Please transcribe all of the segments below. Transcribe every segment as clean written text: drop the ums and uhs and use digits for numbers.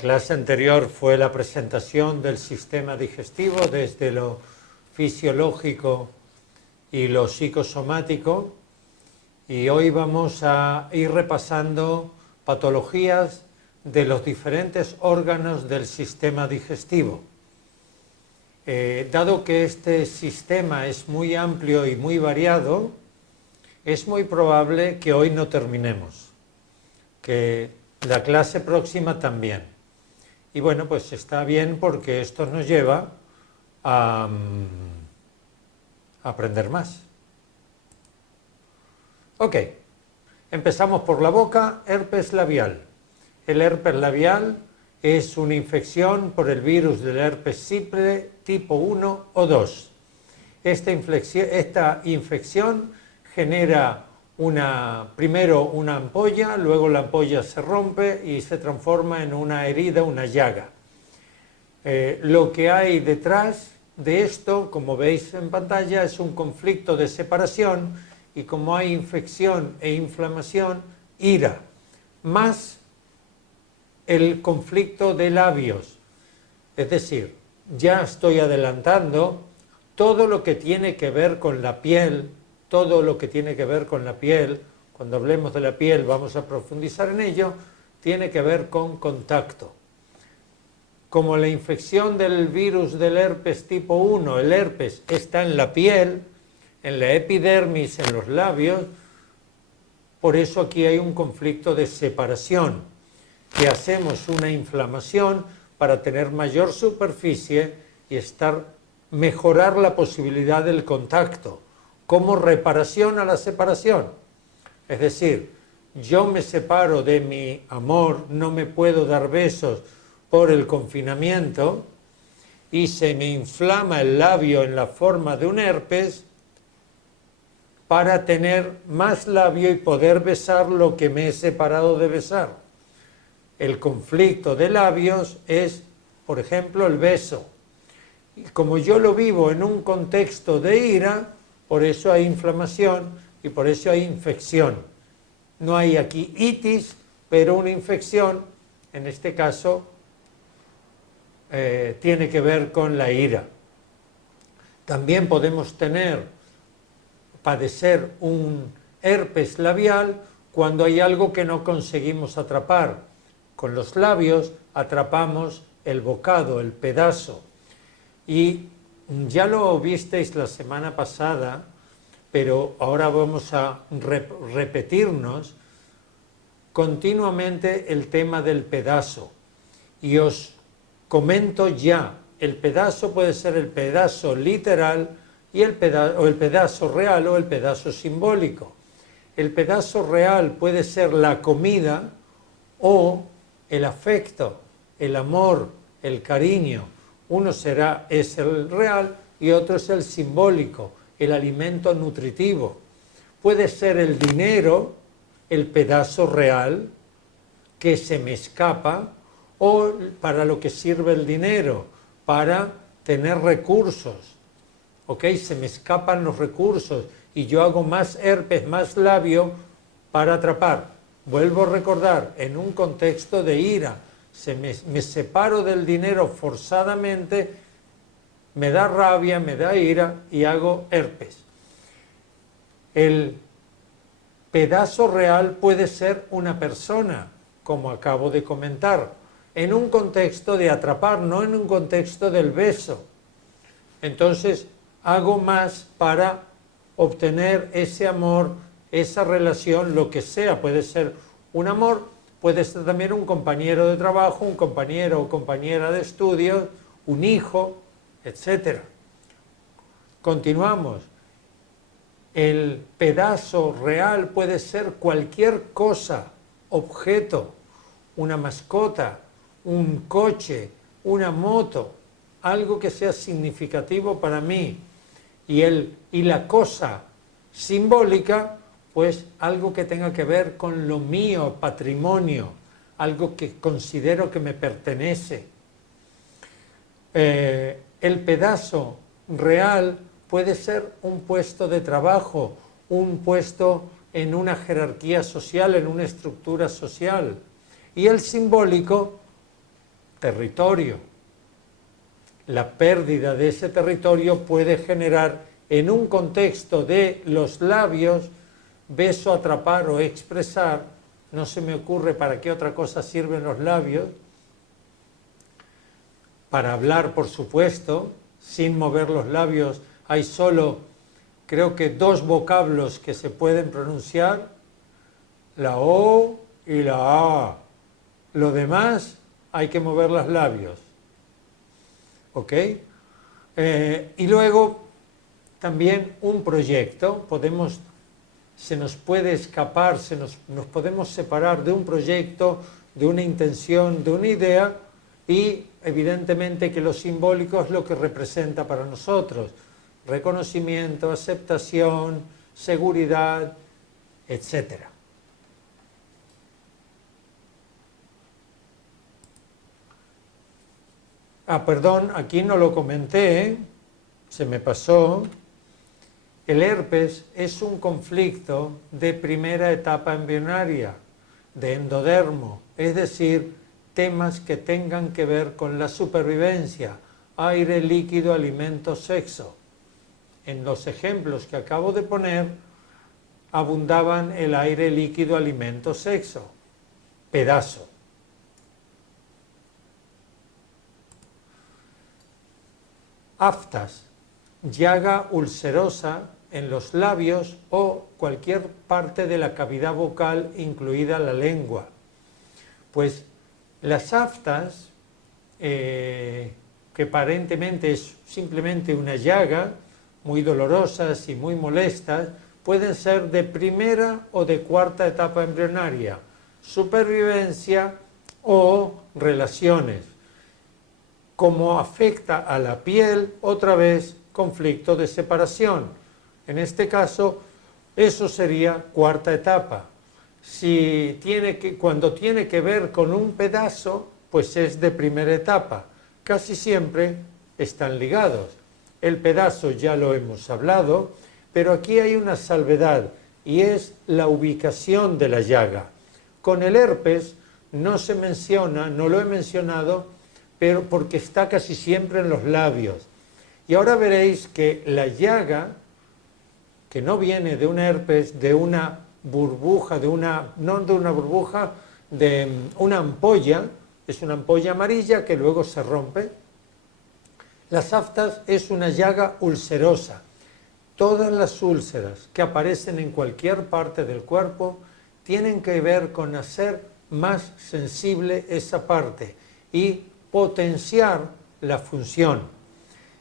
clase anterior fue la presentación del sistema digestivo desde lo fisiológico y lo psicosomático, y hoy vamos a ir repasando patologías de los diferentes órganos del sistema digestivo. Dado que este sistema es muy amplio y muy variado, es muy probable que hoy no terminemos, que la clase próxima también. Y bueno, pues está bien porque esto nos lleva a aprender más. Ok, empezamos por la boca, herpes labial. El herpes labial es una infección por el virus del herpes simple tipo 1 o 2. Esta infección genera primero una ampolla, luego la ampolla se rompe y se transforma en una herida, una llaga. Lo que hay detrás de esto, como veis en pantalla, es un conflicto de separación, y como hay infección e inflamación, ira, más el conflicto de labios. Es decir, ya estoy adelantando todo lo que tiene que ver con la piel, cuando hablemos de la piel vamos a profundizar en ello, tiene que ver con contacto. Como la infección del virus del herpes tipo 1, el herpes está en la piel, en la epidermis, en los labios, por eso aquí hay un conflicto de separación, que hacemos una inflamación para tener mayor superficie y mejorar la posibilidad del contacto, como reparación a la separación. Es decir, yo me separo de mi amor, no me puedo dar besos por el confinamiento, y se me inflama el labio en la forma de un herpes para tener más labio y poder besar lo que me he separado de besar. El conflicto de labios es, por ejemplo, el beso. Y como yo lo vivo en un contexto de ira, por eso hay inflamación y por eso hay infección. No hay aquí itis, pero una infección, en este caso, tiene que ver con la ira. También podemos padecer un herpes labial cuando hay algo que no conseguimos atrapar. Con los labios atrapamos el bocado, el pedazo. Y ya lo visteis la semana pasada, pero ahora vamos a repetirnos continuamente el tema del pedazo. Y os comento ya, el pedazo puede ser el pedazo literal y el pedazo real o el pedazo simbólico. El pedazo real puede ser la comida o el afecto, el amor, el cariño. Uno es el real y otro es el simbólico, el alimento nutritivo. Puede ser el dinero, el pedazo real, que se me escapa, o para lo que sirve el dinero, para tener recursos. ¿Ok? Se me escapan los recursos y yo hago más herpes, más labio para atrapar. Vuelvo a recordar, en un contexto de ira, me separo del dinero forzadamente, me da rabia, me da ira y hago herpes. El pedazo real puede ser una persona, como acabo de comentar, en un contexto de atrapar, no en un contexto del beso. Entonces, hago más para obtener ese amor, esa relación, lo que sea. Puede ser un amor, puede ser también un compañero de trabajo, un compañero o compañera de estudios, un hijo, etc. Continuamos. El pedazo real puede ser cualquier cosa, objeto, una mascota, un coche, una moto, algo que sea significativo para mí. Y la cosa simbólica, pues algo que tenga que ver con lo mío, patrimonio, algo que considero que me pertenece. El pedazo real puede ser un puesto de trabajo, un puesto en una jerarquía social, en una estructura social. Y el simbólico territorio. La pérdida de ese territorio puede generar, en un contexto de los labios, beso, atrapar o expresar. No se me ocurre para qué otra cosa sirven los labios. Para hablar, por supuesto, sin mover los labios. Hay solo, creo que 2 vocablos que se pueden pronunciar, la O y la A. Lo demás hay que mover los labios. ¿Ok? Y luego también un proyecto. Se nos puede escapar, nos podemos separar de un proyecto, de una intención, de una idea, y evidentemente que lo simbólico es lo que representa para nosotros. Reconocimiento, aceptación, seguridad, etc. Perdón, aquí no lo comenté, se me pasó. El herpes es un conflicto de primera etapa embrionaria, de endodermo, es decir, temas que tengan que ver con la supervivencia, aire, líquido, alimento, sexo. En los ejemplos que acabo de poner, abundaban el aire, líquido, alimento, sexo. Pedazo. Aftas, llaga ulcerosa en los labios o cualquier parte de la cavidad vocal, incluida la lengua. Pues las aftas, que aparentemente es simplemente una llaga, muy dolorosas y muy molestas, pueden ser de primera o de cuarta etapa embrionaria, supervivencia o relaciones. Como afecta a la piel, otra vez, conflicto de separación. En este caso, eso sería cuarta etapa. Cuando tiene que ver con un pedazo, pues es de primera etapa. Casi siempre están ligados. El pedazo ya lo hemos hablado, pero aquí hay una salvedad, y es la ubicación de la llaga. Con el herpes no se menciona, no lo he mencionado, pero porque está casi siempre en los labios. Y ahora veréis que la llaga, que no viene de una herpes, de una burbuja, de una ampolla, es una ampolla amarilla que luego se rompe. Las aftas es una llaga ulcerosa. Todas las úlceras que aparecen en cualquier parte del cuerpo tienen que ver con hacer más sensible esa parte y potenciar la función.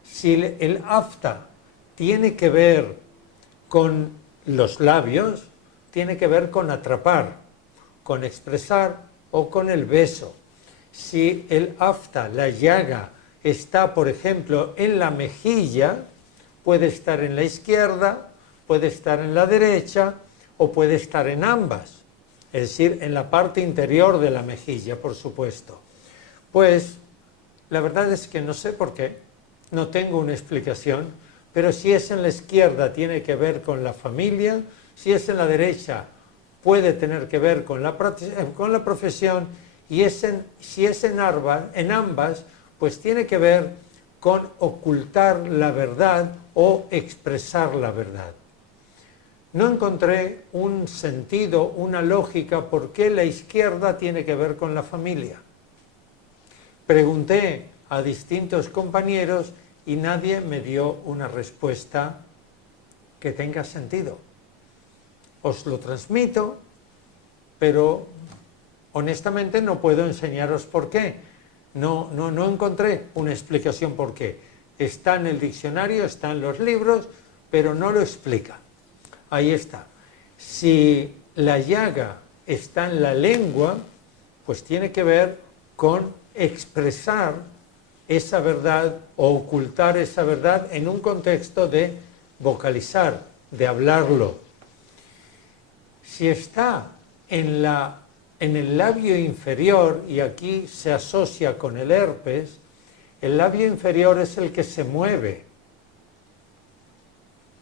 Si el afta tiene que ver con los labios, tiene que ver con atrapar, con expresar o con el beso. Si el afta, la llaga, está, por ejemplo, en la mejilla, puede estar en la izquierda, puede estar en la derecha o puede estar en ambas, es decir, en la parte interior de la mejilla, por supuesto. Pues la verdad es que no sé por qué, no tengo una explicación, pero si es en la izquierda tiene que ver con la familia, si es en la derecha puede tener que ver con la profesión, y si es en ambas, pues tiene que ver con ocultar la verdad o expresar la verdad. No encontré un sentido, una lógica por qué la izquierda tiene que ver con la familia. Pregunté a distintos compañeros y nadie me dio una respuesta que tenga sentido. Os lo transmito, pero honestamente no puedo enseñaros por qué. No encontré una explicación por qué. Está en el diccionario, está en los libros, pero no lo explica. Ahí está. Si la llaga está en la lengua, pues tiene que ver con expresar esa verdad o ocultar esa verdad en un contexto de vocalizar, de hablarlo. Si está en el labio inferior, y aquí se asocia con el herpes, el labio inferior es el que se mueve.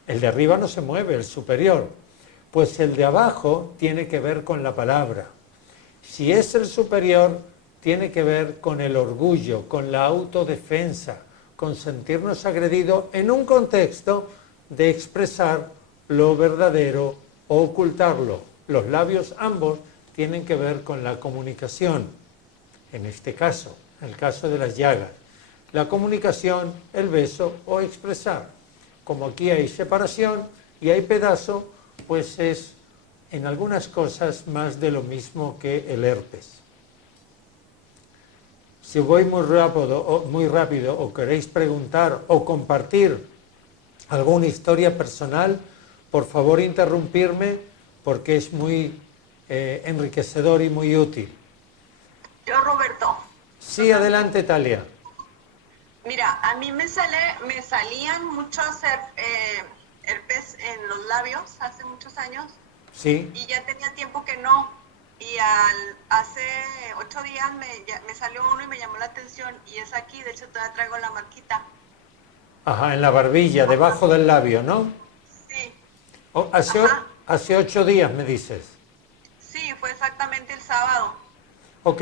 El de arriba no se mueve, el superior. Pues el de abajo tiene que ver con la palabra. Si es el superior, tiene que ver con el orgullo, con la autodefensa, con sentirnos agredidos en un contexto de expresar lo verdadero o ocultarlo. Los labios ambos tienen que ver con la comunicación, en este caso, en el caso de las llagas. La comunicación, el beso o expresar. Como aquí hay separación y hay pedazo, pues es en algunas cosas más de lo mismo que el herpes. Si voy muy rápido o queréis preguntar o compartir alguna historia personal, por favor interrumpirme porque es muy enriquecedor y muy útil. Yo, Roberto. Sí, adelante, Talia. Mira, a mí me salían muchos herpes en los labios hace muchos años. Sí. Y ya tenía tiempo que no. Y hace 8 días me salió uno y me llamó la atención. Y es aquí, de hecho todavía traigo la marquita. Ajá, en la barbilla, debajo del labio, ¿no? Sí. Oh, hace 8 días, me dices. Sí, fue exactamente el sábado. Ok,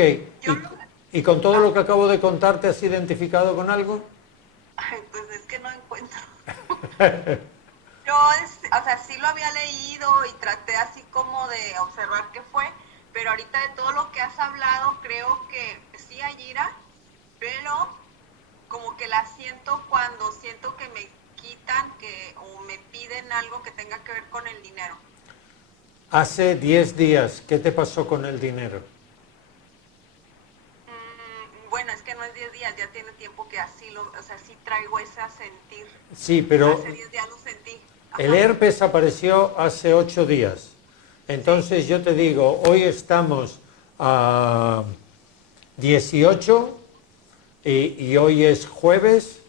¿y con todo lo que acabo de contar te has identificado con algo? Ay, pues es que no encuentro. O sea, sí lo había leído y traté así como de observar qué fue, pero ahorita de todo lo que has hablado, creo que sí hay ira, pero como que la siento cuando siento que me quitan o me piden algo que tenga que ver con el dinero. Hace 10 días, ¿qué te pasó con el dinero? Bueno, es que no es 10 días, ya tiene tiempo que así o sea, sí traigo ese sentir. Sí, pero Hace 10 días lo sentí. Ajá. el herpes apareció hace 8 días. Entonces yo te digo, hoy estamos a 18 y hoy es jueves.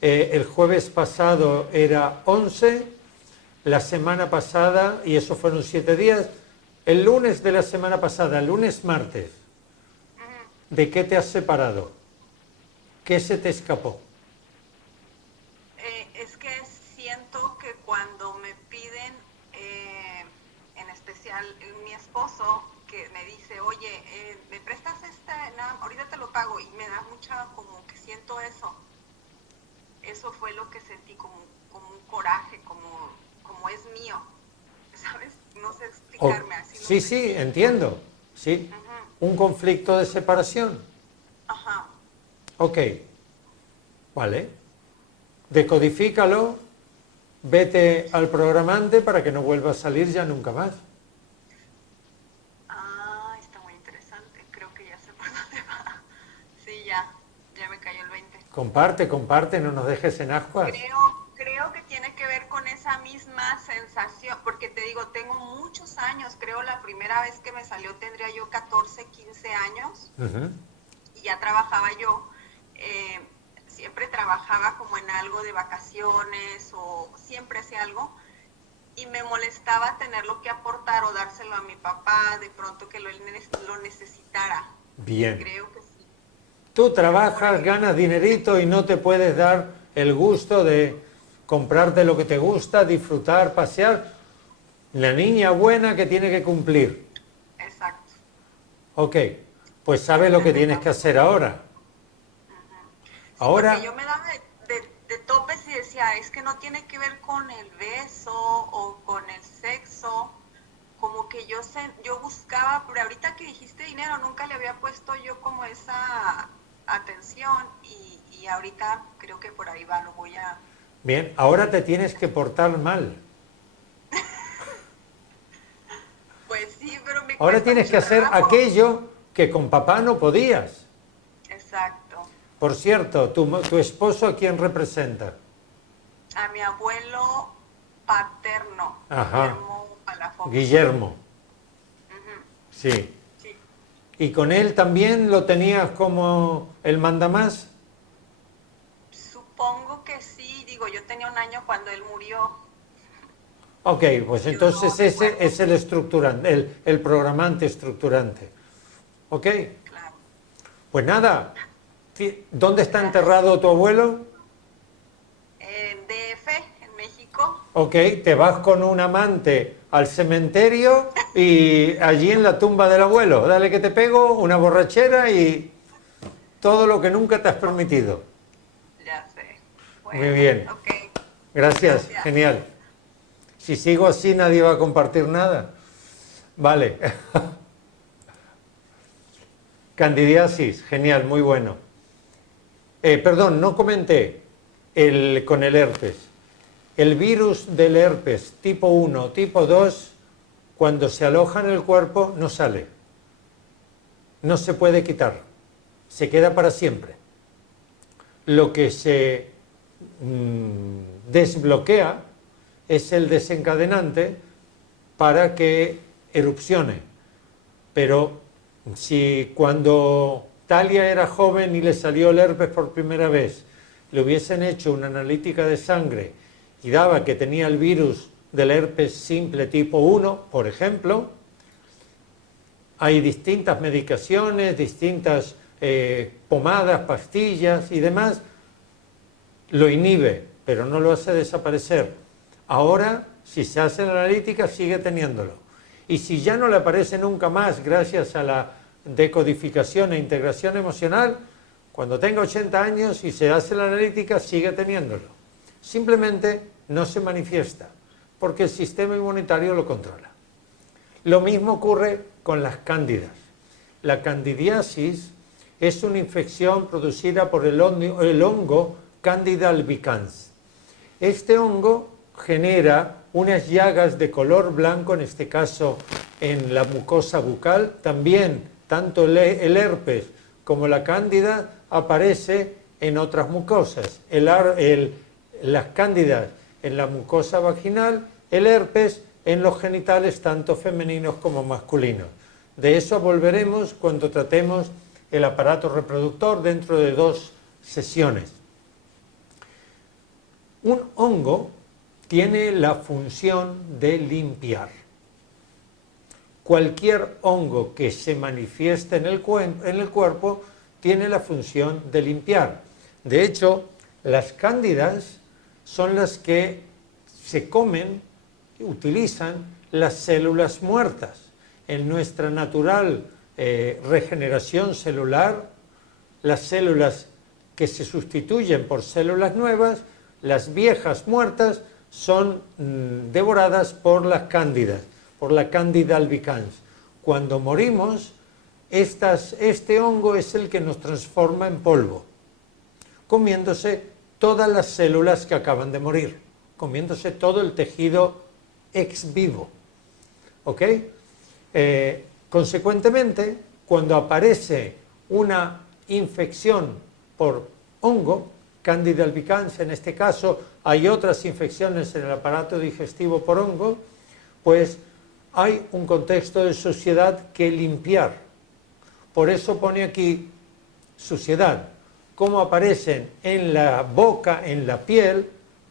El jueves pasado era 11, la semana pasada, y eso fueron 7 días, el lunes de la semana pasada, el lunes martes, ¿de qué te has separado? ¿Qué se te escapó? Es que siento que cuando me piden, en especial mi esposo, que me dice, oye, ¿me prestas ahorita te lo pago? Y me da mucha, como que siento eso. Eso fue lo que sentí, como un coraje, como es mío, ¿sabes? No sé explicarme así. Sí, sí, entiendo, sí. Un conflicto de separación. Ajá. Ok, vale. Decodifícalo, vete al programante para que no vuelva a salir ya nunca más. Ah, está muy interesante. Creo que ya sé por dónde va. Sí, ya me cayó el 20. Comparte, no nos dejes en ascuas. Creo que tiene que ver con esa misma sensación, porque te digo, tengo muchos años, creo la primera vez que me salió tendría yo 14, 15 años, y ya trabajaba yo, siempre trabajaba como en algo de vacaciones o siempre hacía algo, y me molestaba tenerlo que aportar o dárselo a mi papá, de pronto que él lo necesitara. Bien. Creo que sí. Tú trabajas, ganas dinerito y no te puedes dar el gusto de comprarte lo que te gusta, disfrutar, pasear. La niña buena que tiene que cumplir. Exacto. Ok, pues sabes lo que tienes que hacer ahora. Sí, Ahora, porque yo me daba de topes y decía, es que no tiene que ver con el beso o con el sexo, como que yo buscaba, pero ahorita que dijiste dinero, nunca le había puesto yo como esa atención y ahorita creo que por ahí va, lo voy a... bien, ahora te tienes que portar mal. Pues sí, pero me Ahora cuesta tienes mucho que hacer trabajo. aquello que con papá no podías. Exacto. Por cierto, tu esposo, ¿a quién representa? A mi abuelo paterno, Ajá, Guillermo Palafox. Guillermo. Sí. Sí. ¿Y con él también lo tenías como el mandamás? Supongo que sí, digo, yo tenía 1 año cuando él murió. Ok, pues Yo no entonces ese recuerdo. es el estructurante, el programante estructurante. Ok, Claro. pues nada, ¿dónde está Gracias. enterrado tu abuelo? En DF, en México. Ok, te vas con un amante al cementerio y allí en la tumba del abuelo, dale que te pego, una borrachera y todo lo que nunca te has permitido. Ya sé. Muy Bueno, bien. ok. Gracias, Gracias. genial. Si sigo así nadie va a compartir nada. Vale. Candidiasis, genial, muy bueno. Perdón, no comenté con el herpes. El virus del herpes tipo 1, tipo 2, cuando se aloja en el cuerpo no sale. No se puede quitar. Se queda para siempre. Lo que se desbloquea es el desencadenante para que erupcione. Pero si cuando Talia era joven y le salió el herpes por primera vez, le hubiesen hecho una analítica de sangre y daba que tenía el virus del herpes simple tipo 1, por ejemplo, hay distintas medicaciones, distintas pomadas, pastillas y demás, lo inhibe, pero no lo hace desaparecer. Ahora, si se hace la analítica, sigue teniéndolo. Y si ya no le aparece nunca más, gracias a la decodificación e integración emocional, cuando tenga 80 años y se hace la analítica, sigue teniéndolo. Simplemente no se manifiesta, porque el sistema inmunitario lo controla. Lo mismo ocurre con las cándidas. La candidiasis es una infección producida por el hongo Candida albicans. Este hongo genera unas llagas de color blanco, en este caso en la mucosa bucal. También tanto el herpes como la cándida aparece en otras mucosas. Las cándidas en la mucosa vaginal, el herpes en los genitales tanto femeninos como masculinos. De eso volveremos cuando tratemos el aparato reproductor dentro de 2 sesiones. Un hongo tiene la función de limpiar. Cualquier hongo que se manifieste en el cuerpo tiene la función de limpiar. De hecho, las cándidas son las que se comen, utilizan las células muertas. En nuestra natural regeneración celular, las células que se sustituyen por células nuevas, las viejas muertas, son devoradas por las cándidas, por la Candida albicans. Cuando morimos, este hongo es el que nos transforma en polvo, comiéndose todas las células que acaban de morir, comiéndose todo el tejido ex vivo. ¿Ok? Consecuentemente, cuando aparece una infección por hongo, Candida albicans, en este caso hay otras infecciones en el aparato digestivo por hongo, pues hay un contexto de suciedad que limpiar. Por eso pone aquí suciedad. Como aparecen en la boca, en la piel,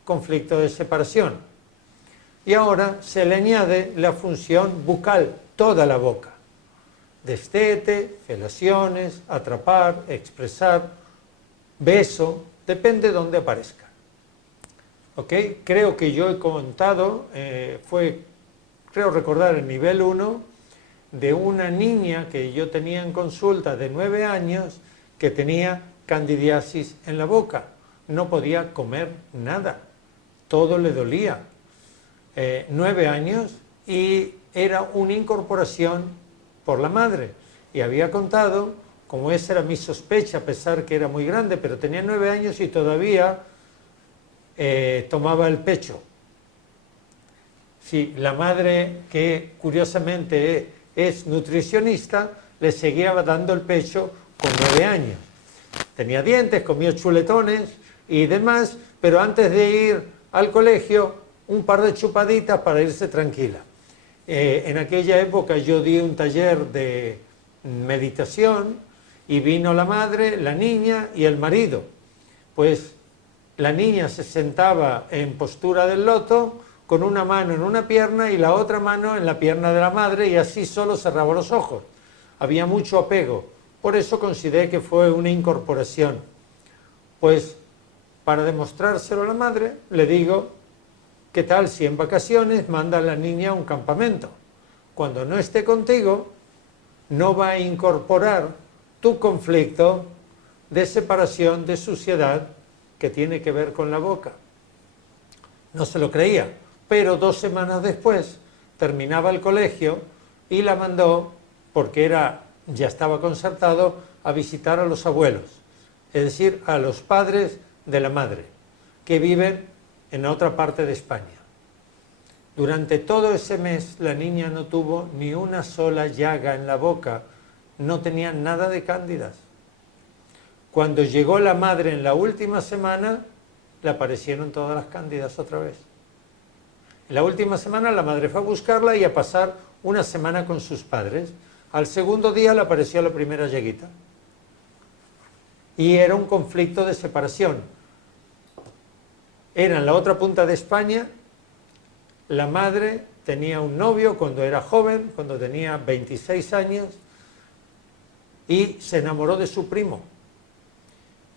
conflicto de separación. Y ahora se le añade la función bucal, toda la boca. Destete, felaciones, atrapar, expresar, beso, depende de dónde aparezca. ¿Ok? Creo que yo he contado, creo recordar el nivel 1, de una niña que yo tenía en consulta de 9 años que tenía candidiasis en la boca. No podía comer nada, todo le dolía. 9 años y era una incorporación por la madre. Y había contado, como esa era mi sospecha, a pesar que era muy grande, pero tenía 9 años y todavía tomaba el pecho. Sí, la madre, que curiosamente es nutricionista, le seguía dando el pecho con 9 años. Tenía dientes, comía chuletones y demás, pero antes de ir al colegio, un par de chupaditas para irse tranquila. En aquella época yo di un taller de meditación y vino la madre, la niña y el marido. Pues la niña se sentaba en postura del loto, con una mano en una pierna y la otra mano en la pierna de la madre, y así solo cerraba los ojos. Había mucho apego, por eso consideré que fue una incorporación. Pues para demostrárselo a la madre, le digo, ¿qué tal si en vacaciones manda a la niña a un campamento? Cuando no esté contigo, no va a incorporar tu conflicto de separación, de suciedad, que tiene que ver con la boca. No se lo creía, pero 2 semanas después terminaba el colegio y la mandó, porque ya estaba concertado, a visitar a los abuelos, es decir, a los padres de la madre, que viven en otra parte de España. Durante todo ese mes la niña no tuvo ni una sola llaga en la boca, no tenía nada de cándidas. Cuando llegó la madre en la última semana, le aparecieron todas las cándidas otra vez. En la última semana la madre fue a buscarla y a pasar una semana con sus padres. Al segundo día le apareció la primera llaguita. Y era un conflicto de separación. Era en la otra punta de España. La madre tenía un novio cuando era joven, cuando tenía 26 años, y se enamoró de su primo.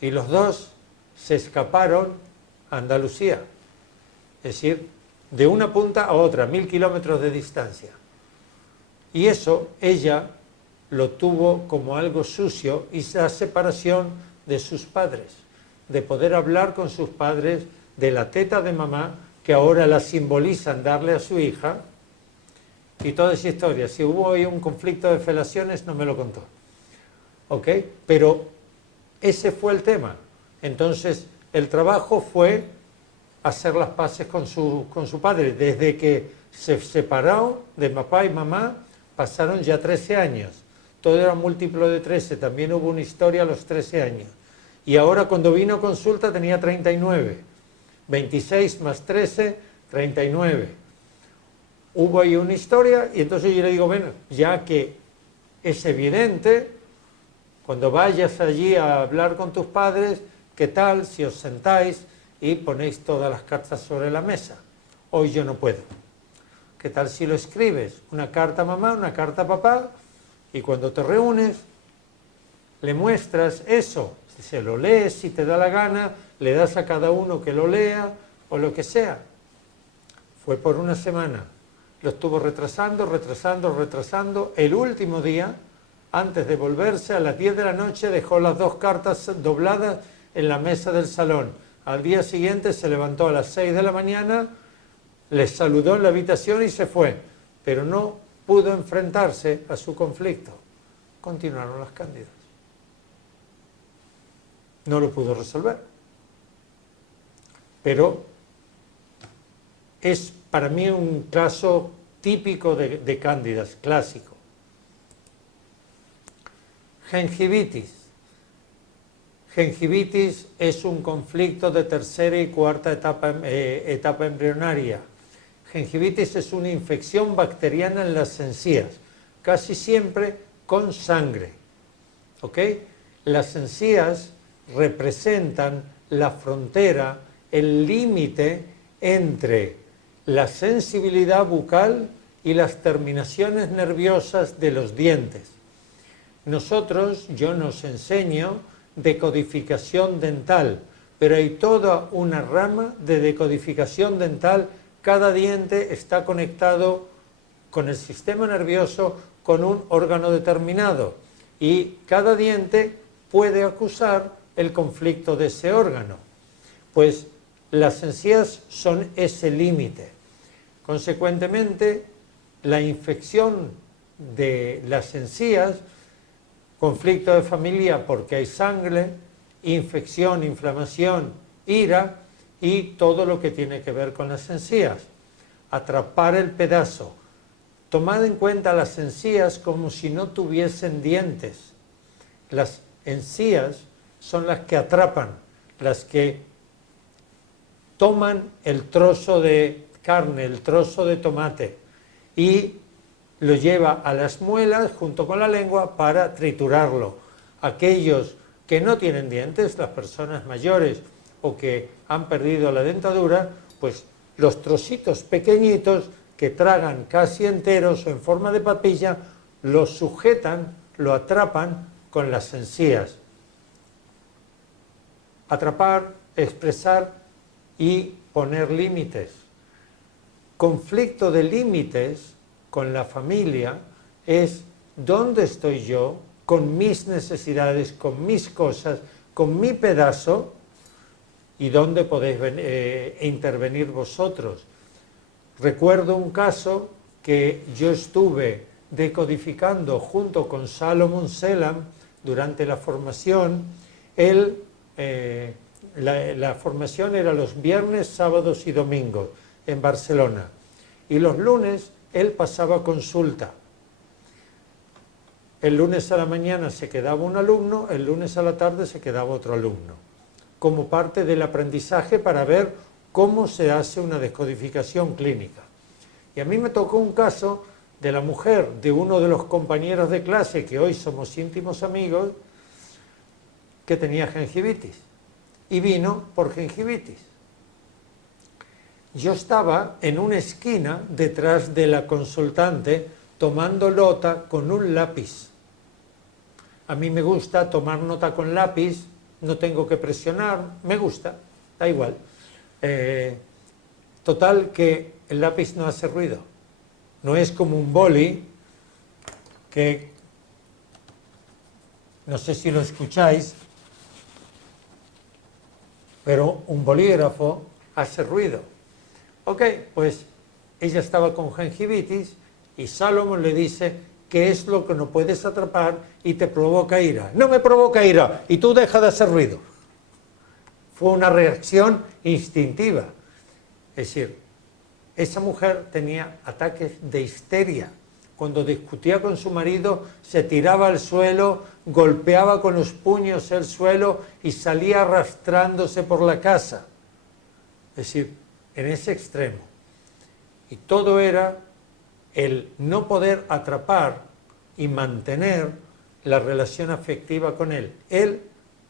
Y los dos se escaparon a Andalucía, es decir, de una punta a otra, 1000 kilómetros de distancia. Y eso ella lo tuvo como algo sucio, y esa separación de sus padres, de poder hablar con sus padres de la teta de mamá, que ahora la simbolizan darle a su hija, y toda esa historia. Si hubo hoy un conflicto de felaciones, no me lo contó. ¿Ok? Pero ese fue el tema. Entonces, el trabajo fue hacer las paces con su padre. Desde que se separó de papá y mamá, pasaron ya 13 años. Todo era múltiplo de 13. También hubo una historia a los 13 años. Y ahora, cuando vino a consulta, tenía 39. 26 más 13, 39. Hubo ahí una historia, y entonces yo le digo, bueno, ya que es evidente, cuando vayas allí a hablar con tus padres, ¿qué tal si os sentáis y ponéis todas las cartas sobre la mesa? Hoy yo no puedo. ¿Qué tal si lo escribes? Una carta a mamá, una carta a papá, y cuando te reúnes, le muestras eso. Si se lo lees, si te da la gana, le das a cada uno que lo lea, o lo que sea. Fue por una semana. Lo estuvo retrasando. El último día, antes de volverse, a las 10 de la noche, dejó las 2 cartas dobladas en la mesa del salón. Al día siguiente se levantó a las 6 de la mañana, les saludó en la habitación y se fue. Pero no pudo enfrentarse a su conflicto. Continuaron las cándidas. No lo pudo resolver. Pero es para mí un caso típico de cándidas, clásico. Gingivitis. Gingivitis es un conflicto de tercera y cuarta etapa embrionaria. Gingivitis es una infección bacteriana en las encías, casi siempre con sangre. ¿Ok? Las encías representan la frontera, el límite entre la sensibilidad bucal y las terminaciones nerviosas de los dientes. Yo nos enseño decodificación dental, pero hay toda una rama de decodificación dental. Cada diente está conectado con el sistema nervioso, con un órgano determinado, y cada diente puede acusar el conflicto de ese órgano. Pues las encías son ese límite. Consecuentemente, la infección de las encías, conflicto de familia porque hay sangre, infección, inflamación, ira y todo lo que tiene que ver con las encías. Atrapar el pedazo. Tomad en cuenta las encías como si no tuviesen dientes. Las encías son las que atrapan, las que toman el trozo de carne, el trozo de tomate, y lo lleva a las muelas junto con la lengua para triturarlo. Aquellos que no tienen dientes, las personas mayores o que han perdido la dentadura, pues los trocitos pequeñitos que tragan casi enteros o en forma de papilla, lo sujetan, lo atrapan con las encías. Atrapar, expresar y poner límites. Conflicto de límites con la familia es dónde estoy yo, con mis necesidades, con mis cosas, con mi pedazo y dónde podéis intervenir vosotros. Recuerdo un caso que yo estuve decodificando junto con Salomon Selam durante la formación. La formación era los viernes, sábados y domingos en Barcelona. Y los lunes él pasaba consulta. El lunes a la mañana se quedaba un alumno, el lunes a la tarde se quedaba otro alumno, como parte del aprendizaje para ver cómo se hace una descodificación clínica. Y a mí me tocó un caso de la mujer de uno de los compañeros de clase, que hoy somos íntimos amigos, que tenía gingivitis. Y vino por gingivitis. Yo estaba en una esquina detrás de la consultante tomando nota con un lápiz. A mí me gusta tomar nota con lápiz, no tengo que presionar, me gusta, da igual. Total que el lápiz no hace ruido. No es como un boli que, no sé si lo escucháis, pero un bolígrafo hace ruido. Ok, pues ella estaba con gingivitis y Salomon le dice: ¿qué es lo que no puedes atrapar y te provoca ira? No me provoca ira, y tú deja de hacer ruido. Fue una reacción instintiva. Es decir, esa mujer tenía ataques de histeria. Cuando discutía con su marido, se tiraba al suelo, golpeaba con los puños el suelo y salía arrastrándose por la casa. Es decir, en ese extremo. Y todo era el no poder atrapar y mantener la relación afectiva con él. Él,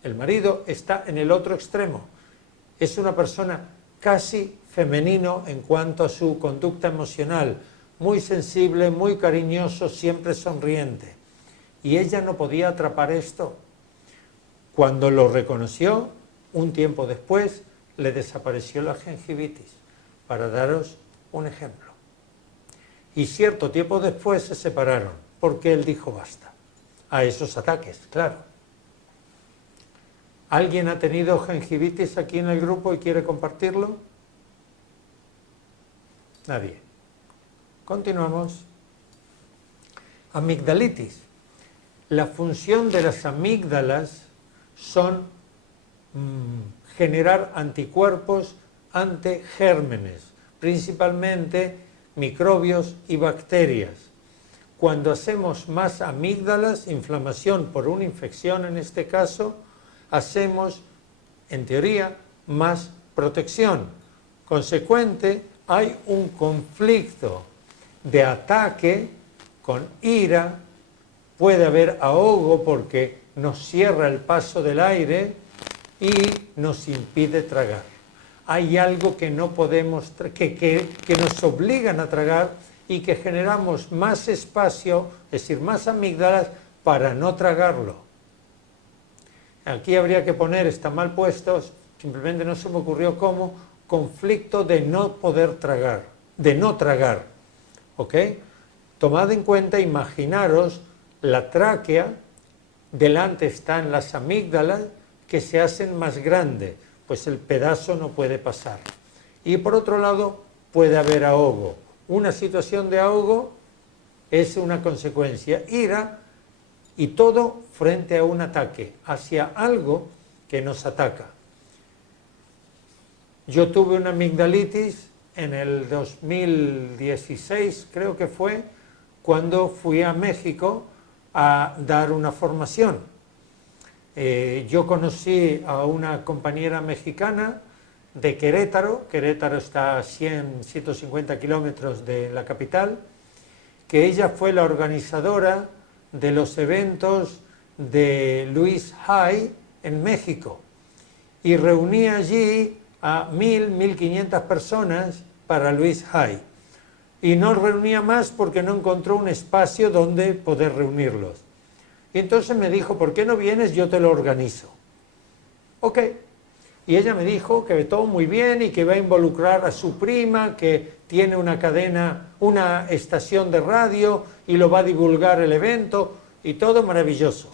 el marido, está en el otro extremo. Es una persona casi femenino en cuanto a su conducta emocional, muy sensible, muy cariñoso, siempre sonriente. Y ella no podía atrapar esto. Cuando lo reconoció, un tiempo después, le desapareció la gingivitis, para daros un ejemplo. Y cierto tiempo después se separaron, porque él dijo basta a esos ataques, claro. ¿Alguien ha tenido gingivitis aquí en el grupo y quiere compartirlo? Nadie. Continuamos. Amigdalitis. La función de las amígdalas son generar anticuerpos ante gérmenes, principalmente microbios y bacterias. Cuando hacemos más amígdalas, inflamación por una infección en este caso, hacemos, en teoría, más protección. Consecuente, hay un conflicto de ataque con ira, puede haber ahogo porque nos cierra el paso del aire y nos impide tragar. Hay algo que no podemos, que nos obligan a tragar y que generamos más espacio, es decir, más amígdalas para no tragarlo. Aquí habría que poner, está mal puesto, simplemente no se me ocurrió cómo, conflicto de no poder tragar, de no tragar, ¿ok? Tomad en cuenta, imaginaros la tráquea, delante están las amígdalas que se hacen más grandes, pues el pedazo no puede pasar. Y por otro lado puede haber ahogo. Una situación de ahogo es una consecuencia, ira, y todo frente a un ataque, hacia algo que nos ataca. Yo tuve una amigdalitis en el 2016, creo que fue, cuando fui a México a dar una formación. Yo conocí a una compañera mexicana de Querétaro. Querétaro está a 150 kilómetros de la capital, que ella fue la organizadora de los eventos de Luis Hay en México y reunía allí a 1.500 personas para Luis Hay, y no reunía más porque no encontró un espacio donde poder reunirlos. Y entonces me dijo: ¿por qué no vienes? Yo te lo organizo. Ok. Y ella me dijo que todo muy bien y que va a involucrar a su prima, que tiene una cadena, una estación de radio, y lo va a divulgar el evento, y todo maravilloso.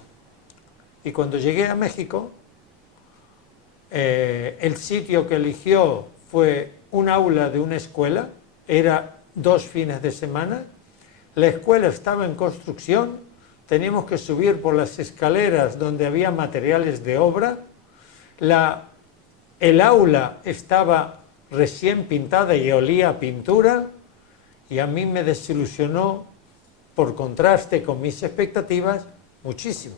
Y cuando llegué a México, el sitio que eligió fue un aula de una escuela, era 2 fines de semana, la escuela estaba en construcción, teníamos que subir por las escaleras donde había materiales de obra, el aula estaba recién pintada y olía a pintura, y a mí me desilusionó, por contraste con mis expectativas, muchísimo.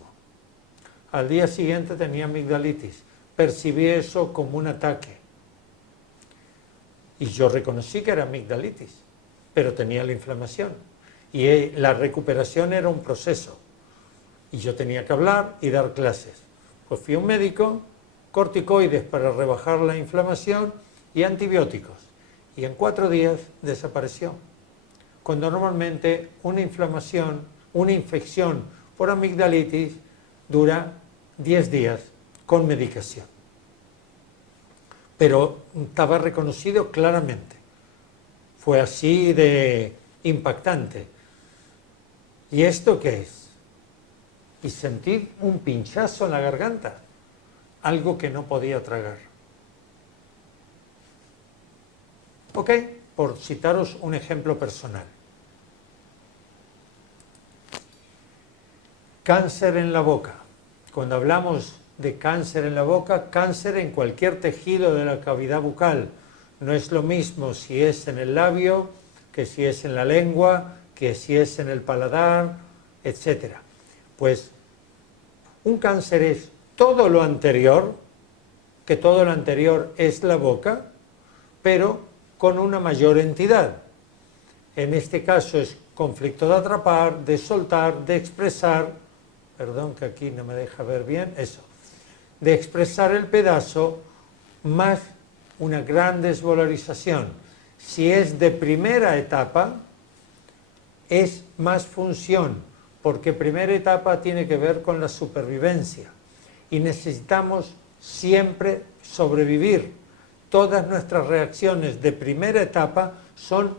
Al día siguiente tenía amigdalitis, percibí eso como un ataque. Y yo reconocí que era amigdalitis, pero tenía la inflamación. Y la recuperación era un proceso. Y yo tenía que hablar y dar clases. Pues fui a un médico, corticoides para rebajar la inflamación y antibióticos. Y en 4 días desapareció. Cuando normalmente una inflamación, una infección por amigdalitis dura 10 días con medicación. Pero estaba reconocido claramente. Fue así de impactante. ¿Y esto qué es? Y sentí un pinchazo en la garganta, algo que no podía tragar. ¿Ok? Por citaros un ejemplo personal. Cáncer en la boca. Cuando hablamos de cáncer en la boca, cáncer en cualquier tejido de la cavidad bucal. No es lo mismo si es en el labio, que si es en la lengua, que si es en el paladar, etc. Pues un cáncer es todo lo anterior, que todo lo anterior es la boca, pero con una mayor entidad. En este caso es conflicto de atrapar, de soltar, de expresar, perdón que aquí no me deja ver bien, eso, de expresar el pedazo más una gran desvalorización. Si es de primera etapa, es más función, porque primera etapa tiene que ver con la supervivencia y necesitamos siempre sobrevivir. Todas nuestras reacciones de primera etapa son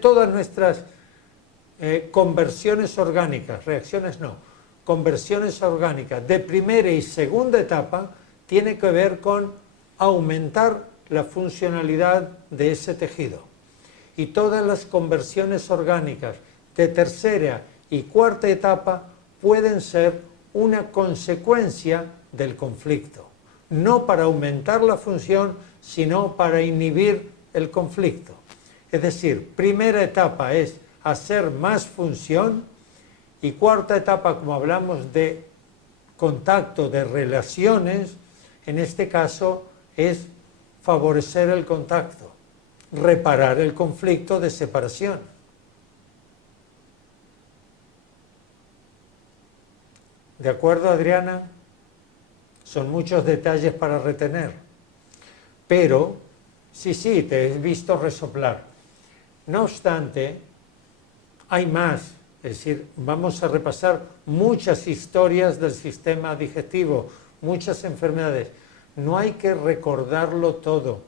todas nuestras conversiones orgánicas, reacciones no, conversiones orgánicas de primera y segunda etapa tiene que ver con aumentar la funcionalidad de ese tejido. Y todas las conversiones orgánicas de tercera y cuarta etapa pueden ser una consecuencia del conflicto, no para aumentar la función, sino para inhibir el conflicto. Es decir, primera etapa es hacer más función y cuarta etapa, como hablamos de contacto, de relaciones, en este caso es favorecer el contacto, reparar el conflicto de separación. ¿De acuerdo, Adriana? Son muchos detalles para retener. Pero, sí, te he visto resoplar. No obstante, hay más. Es decir, vamos a repasar muchas historias del sistema digestivo, muchas enfermedades. No hay que recordarlo todo,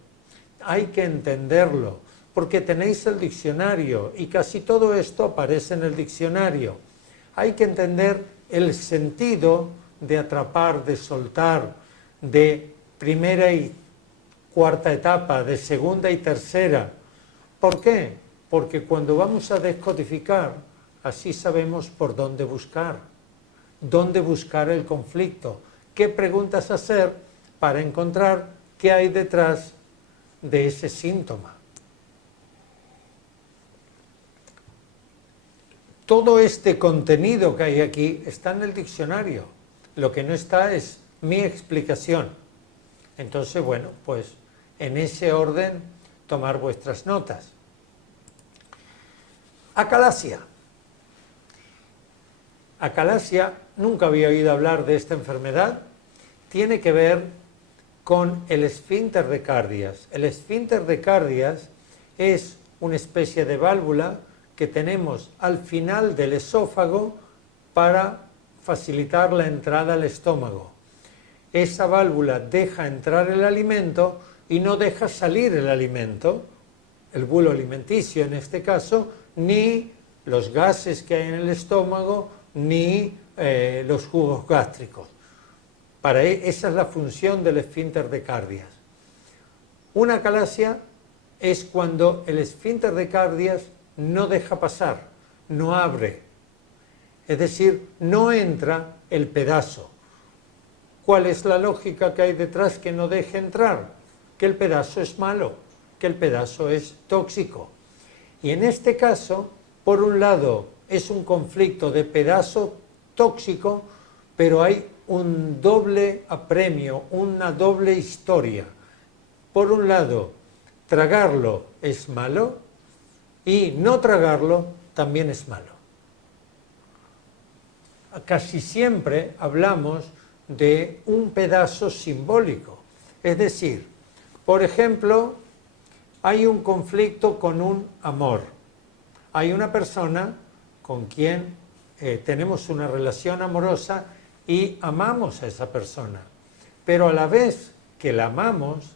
hay que entenderlo, porque tenéis el diccionario y casi todo esto aparece en el diccionario. Hay que entender el sentido de atrapar, de soltar, de primera y cuarta etapa, de segunda y tercera. ¿Por qué? Porque cuando vamos a descodificar, así sabemos por dónde buscar el conflicto, qué preguntas hacer para encontrar qué hay detrás de ese síntoma. Todo este contenido que hay aquí está en el diccionario. Lo que no está es mi explicación. Entonces, bueno, pues en ese orden tomar vuestras notas. Acalasia. Acalasia, nunca había oído hablar de esta enfermedad. Tiene que ver con el esfínter de Cardias. El esfínter de Cardias es una especie de válvula que tenemos al final del esófago para facilitar la entrada al estómago. Esa válvula deja entrar el alimento y no deja salir el alimento, el bulo alimenticio en este caso, ni los gases que hay en el estómago, ni los jugos gástricos. Esa es la función del esfínter de Cardias. Una acalasia es cuando el esfínter de Cardias no deja pasar, no abre. Es decir, no entra el pedazo. ¿Cuál es la lógica que hay detrás que no deje entrar? Que el pedazo es malo, que el pedazo es tóxico. Y en este caso, por un lado, es un conflicto de pedazo tóxico, pero hay un doble apremio, una doble historia. Por un lado, tragarlo es malo y no tragarlo también es malo. Casi siempre hablamos de un pedazo simbólico. Es decir, por ejemplo, hay un conflicto con un amor. Hay una persona con quien tenemos una relación amorosa y amamos a esa persona. Pero a la vez que la amamos,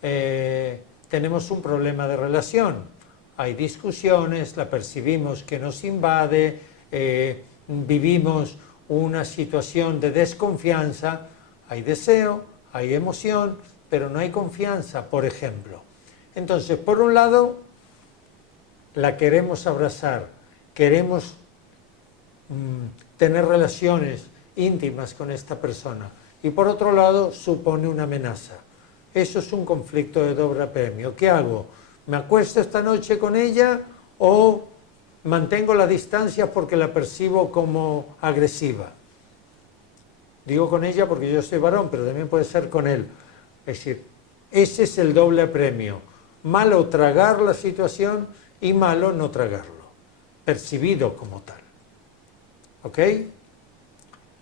tenemos un problema de relación. Hay discusiones, la percibimos que nos invade, vivimos una situación de desconfianza, hay deseo, hay emoción, pero no hay confianza, por ejemplo. Entonces, por un lado, la queremos abrazar, queremos tener relaciones íntimas con esta persona, y por otro lado, supone una amenaza. Eso es un conflicto de doble apremio. ¿Qué hago? ¿Me acuesto esta noche con ella o mantengo la distancia porque la percibo como agresiva? Digo con ella porque yo soy varón, pero también puede ser con él. Es decir, ese es el doble apremio. Malo tragar la situación y malo no tragarlo, percibido como tal. ¿Ok?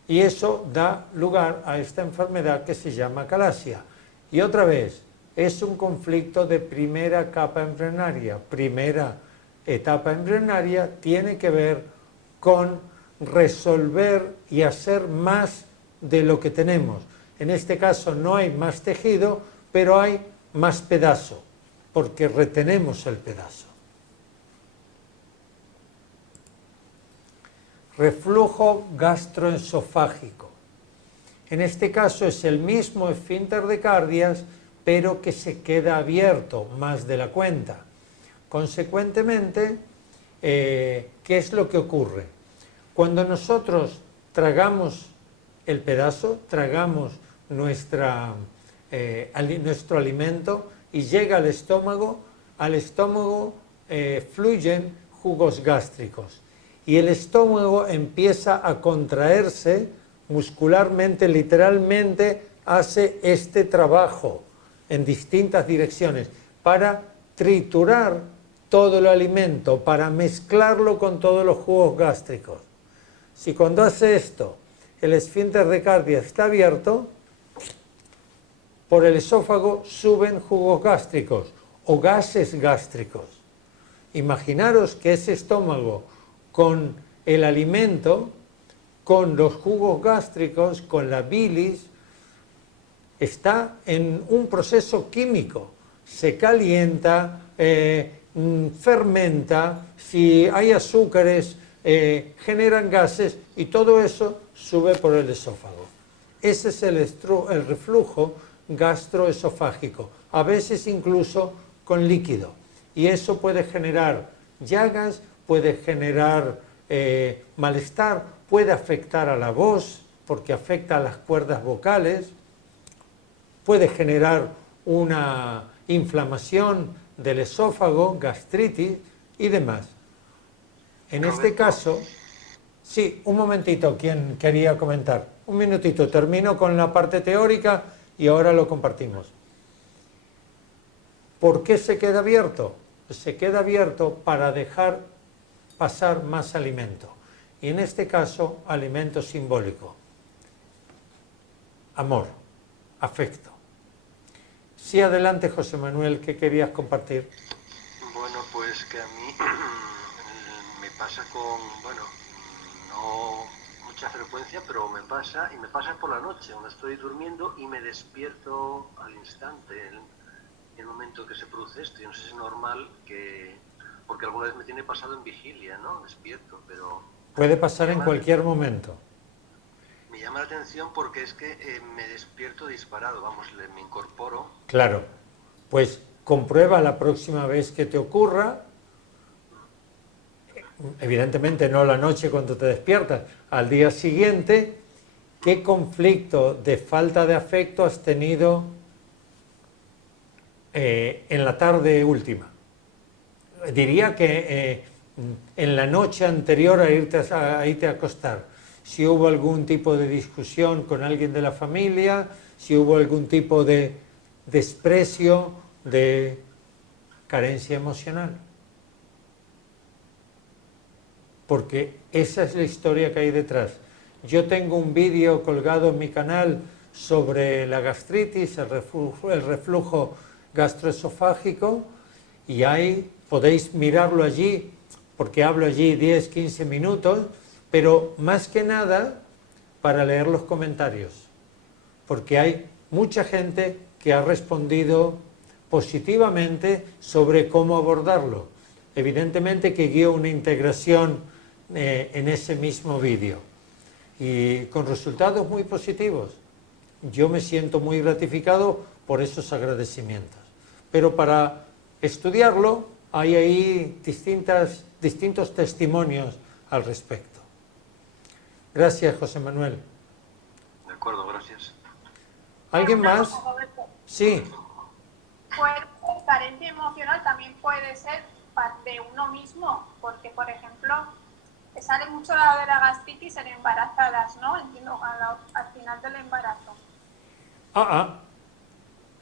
Y eso da lugar a esta enfermedad que se llama acalasia. Y otra vez, es un conflicto de primera capa embrionaria. Primera etapa embrionaria tiene que ver con resolver y hacer más de lo que tenemos. En este caso no hay más tejido, pero hay más pedazo, porque retenemos el pedazo. Reflujo gastroesofágico. En este caso es el mismo esfínter de Cardias, pero que se queda abierto más de la cuenta. Consecuentemente, ¿qué es lo que ocurre? Cuando nosotros tragamos el pedazo, tragamos nuestro alimento y llega al estómago fluyen jugos gástricos y el estómago empieza a contraerse muscularmente, literalmente hace este trabajo en distintas direcciones para triturar todo el alimento, para mezclarlo con todos los jugos gástricos. Si cuando hace esto el esfínter de Cardias está abierto, por el esófago suben jugos gástricos o gases gástricos. Imaginaros que ese estómago con el alimento, con los jugos gástricos, con la bilis, está en un proceso químico. Se calienta, fermenta, si hay azúcares, generan gases y todo eso sube por el esófago. Ese es el reflujo gastroesofágico, a veces incluso con líquido. Y eso puede generar llagas, puede generar malestar, puede afectar a la voz, porque afecta a las cuerdas vocales, puede generar una inflamación del esófago, gastritis y demás. En este caso, sí, un momentito, ¿quién quería comentar? Un minutito, termino con la parte teórica y ahora lo compartimos. ¿Por qué se queda abierto? Se queda abierto para dejar pasar más alimento. Y en este caso, alimento simbólico. Amor, afecto. Sí, adelante, José Manuel, ¿qué querías compartir? Bueno, pues que a mí me pasa con, bueno, no mucha frecuencia, pero me pasa, y me pasa por la noche, cuando estoy durmiendo y me despierto al instante, en el momento que se produce esto. Yo no sé si es normal que, porque alguna vez me tiene pasado en vigilia, ¿no? Despierto, pero... Puede pasar en cualquier momento. me llama la atención porque es que me despierto disparado, vamos, me incorporo. Claro, pues comprueba la próxima vez que te ocurra, evidentemente no la noche cuando te despiertas, al día siguiente, qué conflicto de falta de afecto has tenido en la tarde última. Diría que en la noche anterior a irte a acostar, si hubo algún tipo de discusión con alguien de la familia, si hubo algún tipo de desprecio, de carencia emocional. Porque esa es la historia que hay detrás. Yo tengo un vídeo colgado en mi canal sobre la gastritis, el reflujo gastroesofágico, y ahí podéis mirarlo allí, porque hablo allí 10-15 minutos, pero más que nada para leer los comentarios, porque hay mucha gente que ha respondido positivamente sobre cómo abordarlo. Evidentemente que guío una integración en ese mismo vídeo y con resultados muy positivos. Yo me siento muy gratificado por esos agradecimientos. Pero para estudiarlo hay ahí distintos testimonios al respecto. Gracias, José Manuel. De acuerdo, gracias. ¿Alguien más? Sí. Pues carencia emocional también puede ser de uno mismo, porque, por ejemplo, sale mucho la de la gastritis en embarazadas, ¿no? Entiendo, al final del embarazo.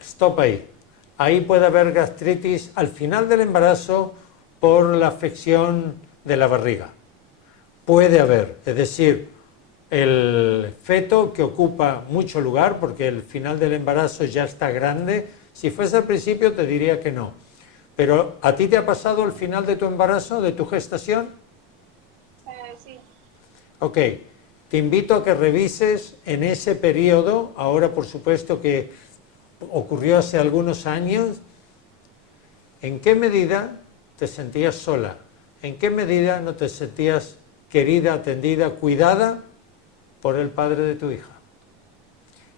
Stop ahí. Ahí puede haber gastritis al final del embarazo por la afección de la barriga. Puede haber, es decir, el feto que ocupa mucho lugar, porque el final del embarazo ya está grande. Si fuese al principio te diría que no. Pero ¿a ti te ha pasado el final de tu embarazo, de tu gestación? Sí. Ok, te invito a que revises en ese periodo, ahora por supuesto que ocurrió hace algunos años, en qué medida te sentías sola, en qué medida no te sentías querida, atendida, cuidada por el padre de tu hija.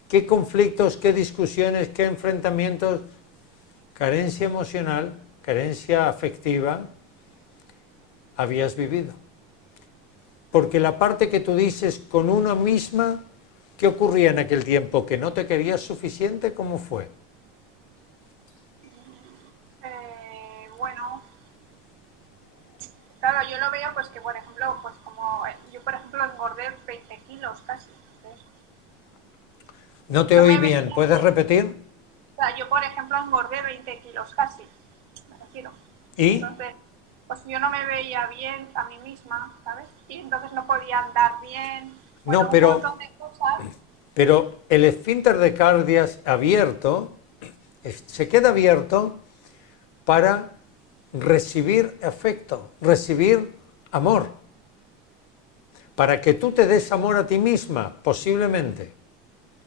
¿Qué conflictos, qué discusiones, qué enfrentamientos, carencia emocional, carencia afectiva habías vivido? Porque la parte que tú dices con una misma, ¿qué ocurría en aquel tiempo? ¿Que no te querías suficiente? ¿Cómo fue? Bueno, claro, yo lo veo pues que, por ejemplo, pues como yo, por ejemplo, engordé 20 kilos casi. No te oí bien, ¿puedes repetir? O sea, yo, por ejemplo, engordé 20 kilos casi, me refiero. ¿Y? Entonces, pues yo no me veía bien a mí misma, ¿sabes? Y entonces no podía andar bien. Bueno, No, pero, un montón de cosas. pero el esfínter de Cardias abierto, se queda abierto para recibir afecto, recibir amor. Para que tú te des amor a ti misma, posiblemente.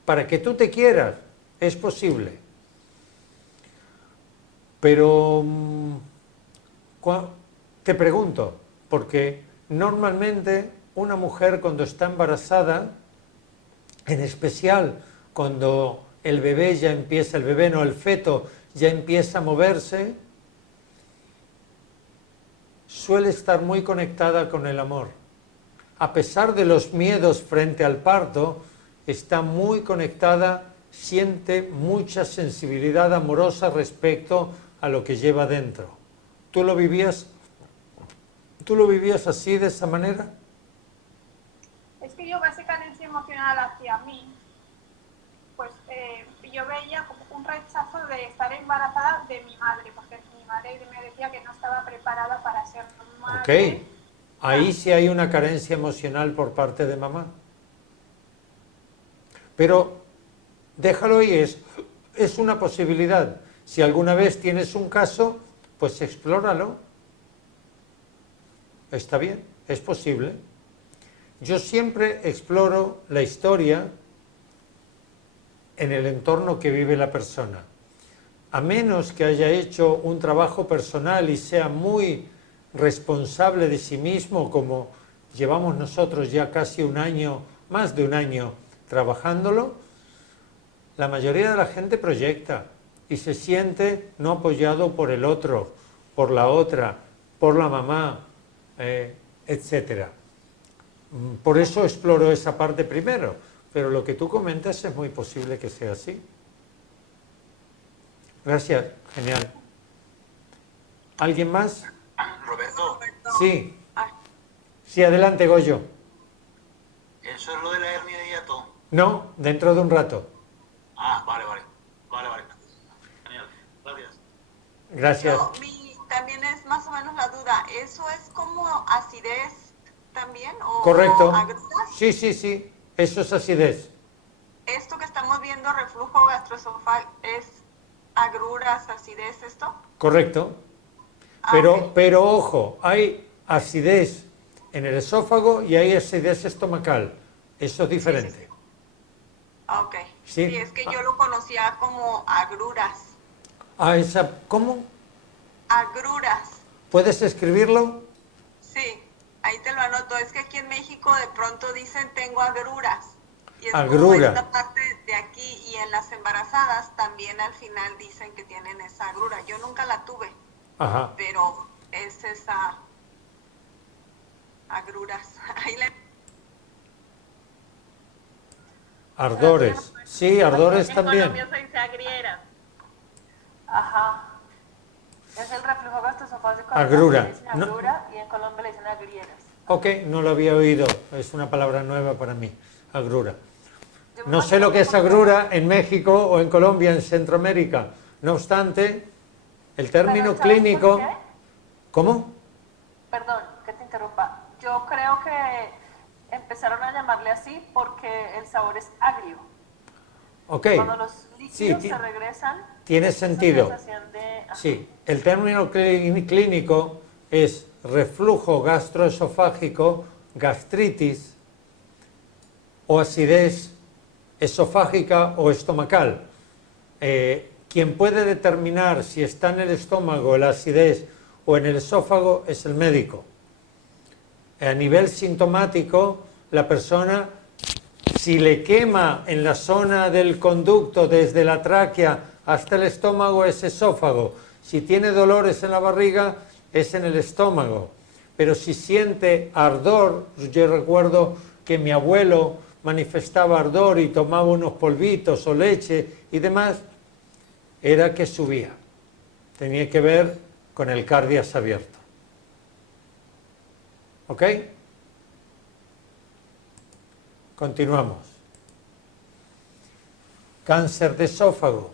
Para que tú te quieras, es posible. Pero te pregunto, porque normalmente una mujer cuando está embarazada, en especial cuando el bebé ya empieza, el bebé no, el feto ya empieza a moverse, suele estar muy conectada con el amor. A pesar de los miedos frente al parto, está muy conectada, siente mucha sensibilidad amorosa respecto a lo que lleva dentro. ¿Tú lo vivías así, de esa manera? Es que yo esa carencia emocional hacia mí, pues yo veía como un rechazo de estar embarazada de mi madre, porque mi madre me decía que no estaba preparada para ser madre. Ok, ahí sí hay una carencia emocional por parte de mamá. Pero déjalo ahí, es una posibilidad. Si alguna vez tienes un caso, pues explóralo. Está bien, es posible. Yo siempre exploro la historia en el entorno que vive la persona. A menos que haya hecho un trabajo personal y sea muy responsable de sí mismo, como llevamos nosotros ya casi un año más de un año trabajándolo, la mayoría de la gente proyecta y se siente no apoyado por el otro, por la otra, por la mamá, etcétera. Por eso exploro esa parte primero, pero lo que tú comentas es muy posible que sea así. Gracias, genial. ¿Alguien más? Roberto, Sí. Sí, adelante, Goyo. ¿eso es lo de la hernia de hiato? No, dentro de un rato. Ah, vale. Genial, gracias. Gracias. No, también es más o menos la duda. ¿Eso es como acidez también? Correcto. ¿O agruras? Sí. Eso es acidez. Esto que estamos viendo, reflujo gastroesofágico, ¿es agruras, acidez esto? Correcto. Ok. Pero ojo, hay acidez en el esófago y hay acidez estomacal. Eso es diferente. Ok. Sí. Sí, es que yo lo conocía como agruras. ¿Cómo? Agruras. ¿Puedes escribirlo? Sí, ahí te lo anoto. Es que aquí en México de pronto dicen tengo agruras. Y es como Agrura. esta parte de aquí, y en las embarazadas también al final dicen que tienen esa agrura. Yo nunca la tuve, Ajá. pero es esa agruras. Ahí Ardores. Sí, ardores también. En Colombia se dice agrieras. Ajá. Es el reflujo gastroesofágico. Agrura. Le dicen agrura y en Colombia le dicen agrieras. Ok, no lo había oído. Es una palabra nueva para mí. Agrura. Yo me No sé lo que es imagino agrura en México o en Colombia, en Centroamérica. No obstante, el término Pero, ¿sabes clínico... por qué? ¿Cómo? Perdón, que te interrumpa. Yo creo que empezaron a llamarle así porque el sabor es agrio. Ok. Cuando los líquidos Sí, se regresan, tiene esa sentido. sensación de... Ajá. Sí, el término clínico es reflujo gastroesofágico, gastritis o acidez esofágica o estomacal. Quien puede determinar si está en el estómago la acidez o en el esófago es el médico. A nivel sintomático, la persona, si le quema en la zona del conducto desde la tráquea hasta el estómago, es esófago. Si tiene dolores en la barriga, es en el estómago. Pero si siente ardor, yo recuerdo que mi abuelo manifestaba ardor y tomaba unos polvitos o leche y demás, era que subía. Tenía que ver con el cardias abierto. ¿Ok? Continuamos. Cáncer de esófago.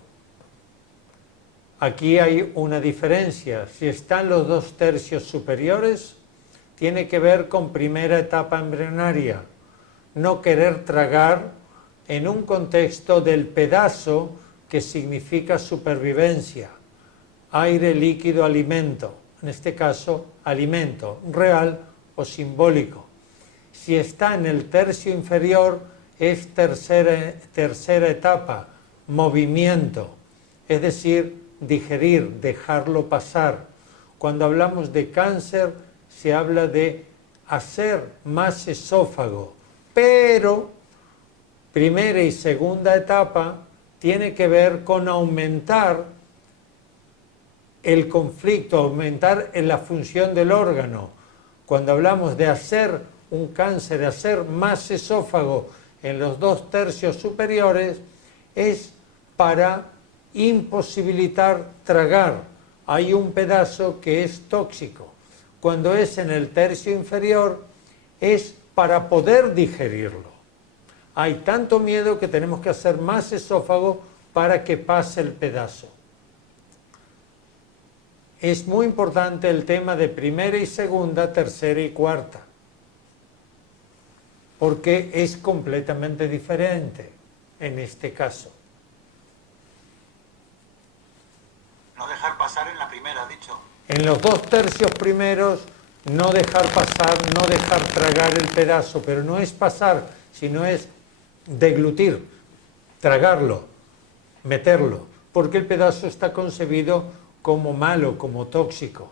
Aquí hay una diferencia. Si están los 2/3 superiores, tiene que ver con primera etapa embrionaria. No querer tragar en un contexto del pedazo que significa supervivencia. Aire, líquido, alimento. En este caso, alimento, real o simbólico. Si está en el tercio inferior, es tercera etapa, movimiento, es decir, digerir, dejarlo pasar. Cuando hablamos de cáncer, se habla de hacer más esófago, pero primera y segunda etapa tiene que ver con aumentar el conflicto, aumentar en la función del órgano. Cuando hablamos de hacer un cáncer, de hacer más esófago en los 2/3 superiores, es para imposibilitar tragar. Hay un pedazo que es tóxico. Cuando es en el tercio inferior, es para poder digerirlo. Hay tanto miedo que tenemos que hacer más esófago para que pase el pedazo. Es muy importante el tema de primera y segunda, tercera y cuarta, porque es completamente diferente en este caso. No dejar pasar en la primera, has dicho. En los 2/3 primeros, no dejar pasar, no dejar tragar el pedazo, pero no es pasar, sino es deglutir, tragarlo, meterlo, porque el pedazo está concebido como malo, como tóxico.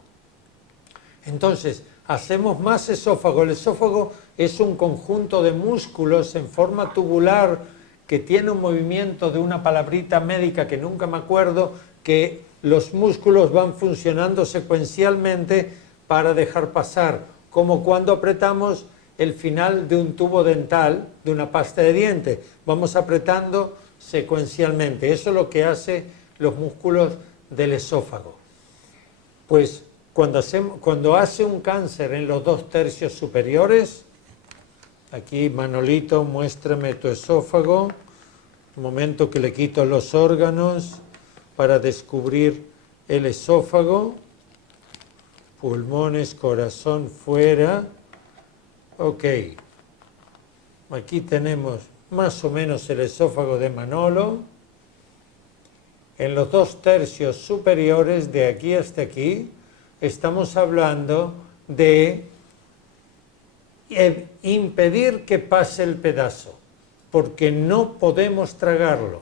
Entonces, hacemos más esófago. El esófago es un conjunto de músculos en forma tubular que tiene un movimiento de una palabrita médica que nunca me acuerdo, que los músculos van funcionando secuencialmente para dejar pasar, como cuando apretamos el final de un tubo dental, de una pasta de dientes. Vamos apretando secuencialmente. Eso es lo que hace los músculos del esófago. Pues cuando hace un cáncer en los 2 tercios superiores, aquí Manolito, muéstrame tu esófago, un momento que le quito los órganos para descubrir el esófago, pulmones, corazón fuera, ok, aquí tenemos más o menos el esófago de Manolo. En los 2 tercios superiores, de aquí hasta aquí, estamos hablando de impedir que pase el pedazo, porque no podemos tragarlo.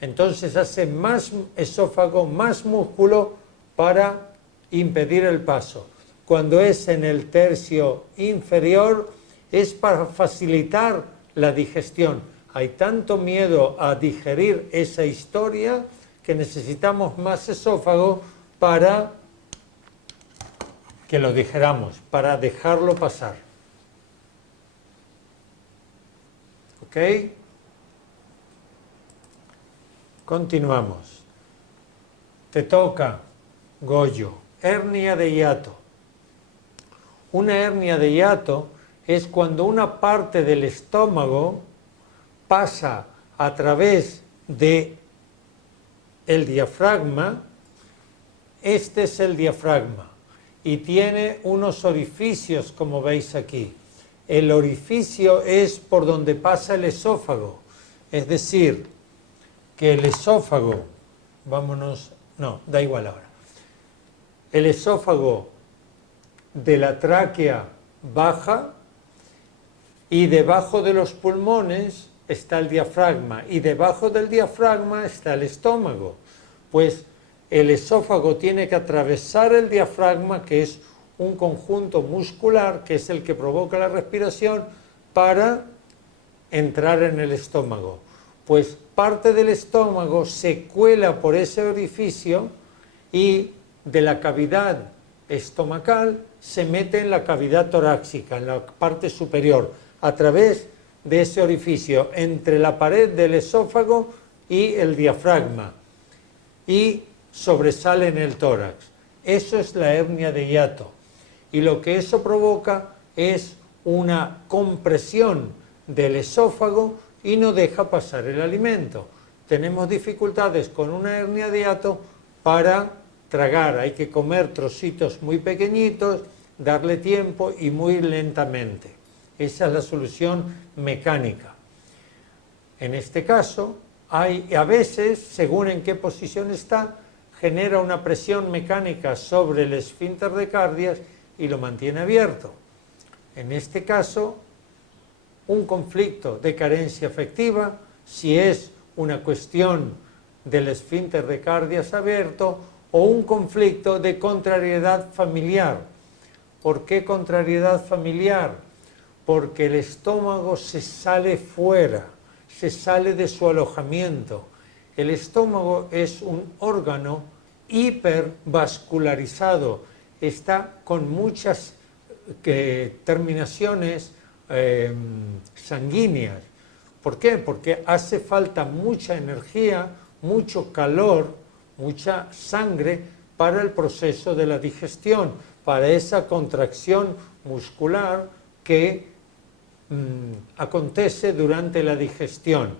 Entonces hace más esófago, más músculo para impedir el paso. Cuando es en el tercio inferior, es para facilitar la digestión. Hay tanto miedo a digerir esa historia que necesitamos más esófago para que lo digeramos, para dejarlo pasar. ¿Ok? Continuamos. Te toca, Goyo, hernia de hiato. Una hernia de hiato es cuando una parte del estómago pasa a través de el diafragma. Este es el diafragma y tiene unos orificios, como veis aquí. El orificio es por donde pasa el esófago, es decir, que el esófago, da igual ahora. El esófago de la tráquea baja y debajo de los pulmones está el diafragma y debajo del diafragma está el estómago. Pues el esófago tiene que atravesar el diafragma, que es un conjunto muscular, que es el que provoca la respiración, para entrar en el estómago. Pues parte del estómago se cuela por ese orificio y de la cavidad estomacal se mete en la cavidad torácica, en la parte superior, a través de ese orificio, entre la pared del esófago y el diafragma, y sobresale en el tórax. Eso es la hernia de hiato. Y lo que eso provoca es una compresión del esófago y no deja pasar el alimento. Tenemos dificultades con una hernia de hiato para tragar. Hay que comer trocitos muy pequeñitos, darle tiempo y muy lentamente. Esa es la solución mecánica. En este caso, a veces, según en qué posición está, genera una presión mecánica sobre el esfínter de Cardias y lo mantiene abierto. En este caso, un conflicto de carencia afectiva, si es una cuestión del esfínter de Cardias abierto, o un conflicto de contrariedad familiar. ¿Por qué contrariedad familiar? Porque el estómago se sale fuera, se sale de su alojamiento. El estómago es un órgano hipervascularizado, está con muchas terminaciones sanguíneas. ¿Por qué? Porque hace falta mucha energía, mucho calor, mucha sangre para el proceso de la digestión, para esa contracción muscular que acontece durante la digestión.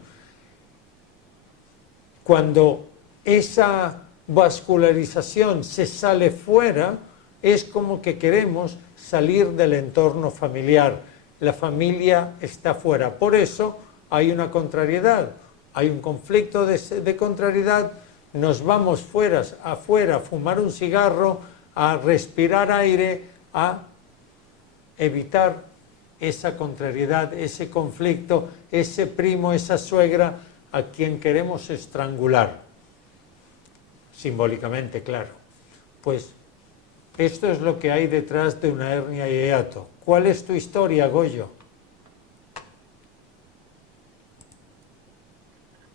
Cuando esa vascularización se sale fuera, es como que queremos salir del entorno familiar. La familia está fuera. Por eso hay una contrariedad, hay un conflicto de contrariedad. Nos vamos afuera a fumar un cigarro, a respirar aire, a evitar esa contrariedad, ese conflicto, ese primo, esa suegra a quien queremos estrangular. Simbólicamente, claro. Pues Esto es lo que hay detrás de una hernia hiato. ¿Cuál es tu historia, Goyo?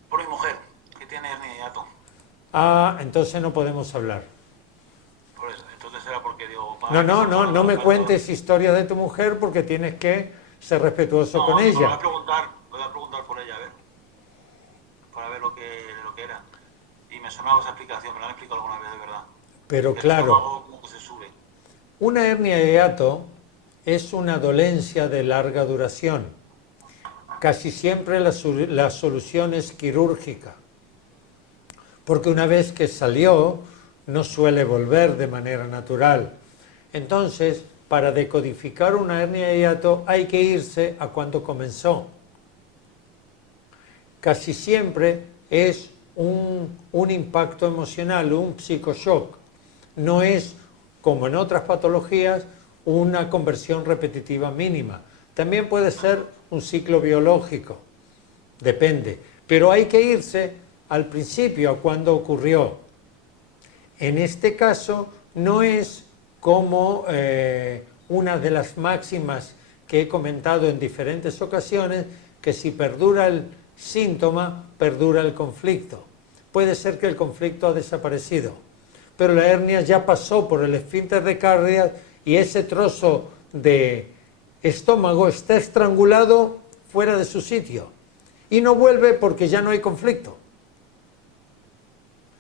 Por mi mujer, que tiene hernia hiato. Ah, entonces no podemos hablar. Por eso, entonces era porque digo... No me cuentes historia de tu mujer porque tienes que ser respetuoso con ella. Voy a preguntar por ella, a ver. Para ver lo que era. Y me sonaba esa explicación, me la han explicado alguna vez, de verdad. Pero El claro, estómago como que se sube. una hernia de hiato es una dolencia de larga duración. Casi siempre la solución es quirúrgica, porque una vez que salió no suele volver de manera natural. Entonces, para decodificar una hernia de hiato hay que irse a cuando comenzó. Casi siempre es un impacto emocional, un psicoshock. No es, como en otras patologías, una conversión repetitiva mínima. También puede ser un ciclo biológico, depende. Pero hay que irse al principio, a cuando ocurrió. En este caso, no es como una de las máximas que he comentado en diferentes ocasiones, que si perdura el síntoma, perdura el conflicto. Puede ser que el conflicto ha desaparecido, pero la hernia ya pasó por el esfínter de Cardias y ese trozo de estómago está estrangulado fuera de su sitio y no vuelve porque ya no hay conflicto.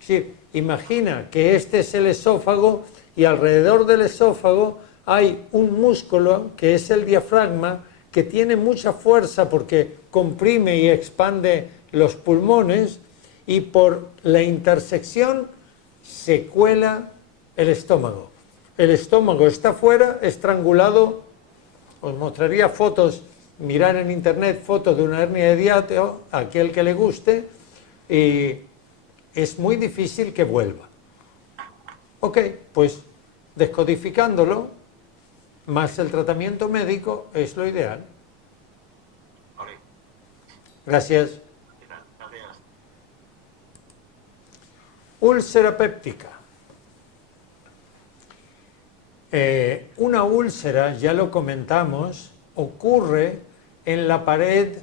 Sí, imagina que este es el esófago y alrededor del esófago hay un músculo que es el diafragma, que tiene mucha fuerza porque comprime y expande los pulmones, y por la intersección se cuela el estómago. El estómago está fuera, estrangulado. Os mostraría fotos, mirar en internet fotos de una hernia de hiato, a aquel que le guste, y es muy difícil que vuelva. Ok, pues descodificándolo, más el tratamiento médico, es lo ideal. Vale. Gracias. Gracias. Úlcera péptica. Una úlcera, ya lo comentamos, ocurre en la pared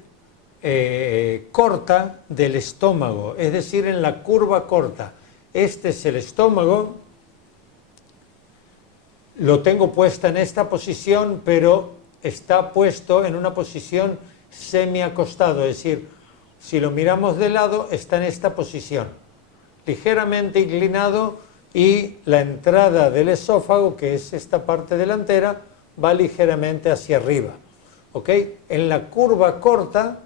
corta del estómago, es decir, en la curva corta. Este es el estómago. Lo tengo puesta en esta posición, pero está puesto en una posición semiacostado, es decir, si lo miramos de lado, está en esta posición, ligeramente inclinado, y la entrada del esófago, que es esta parte delantera, va ligeramente hacia arriba. ¿Ok? En la curva corta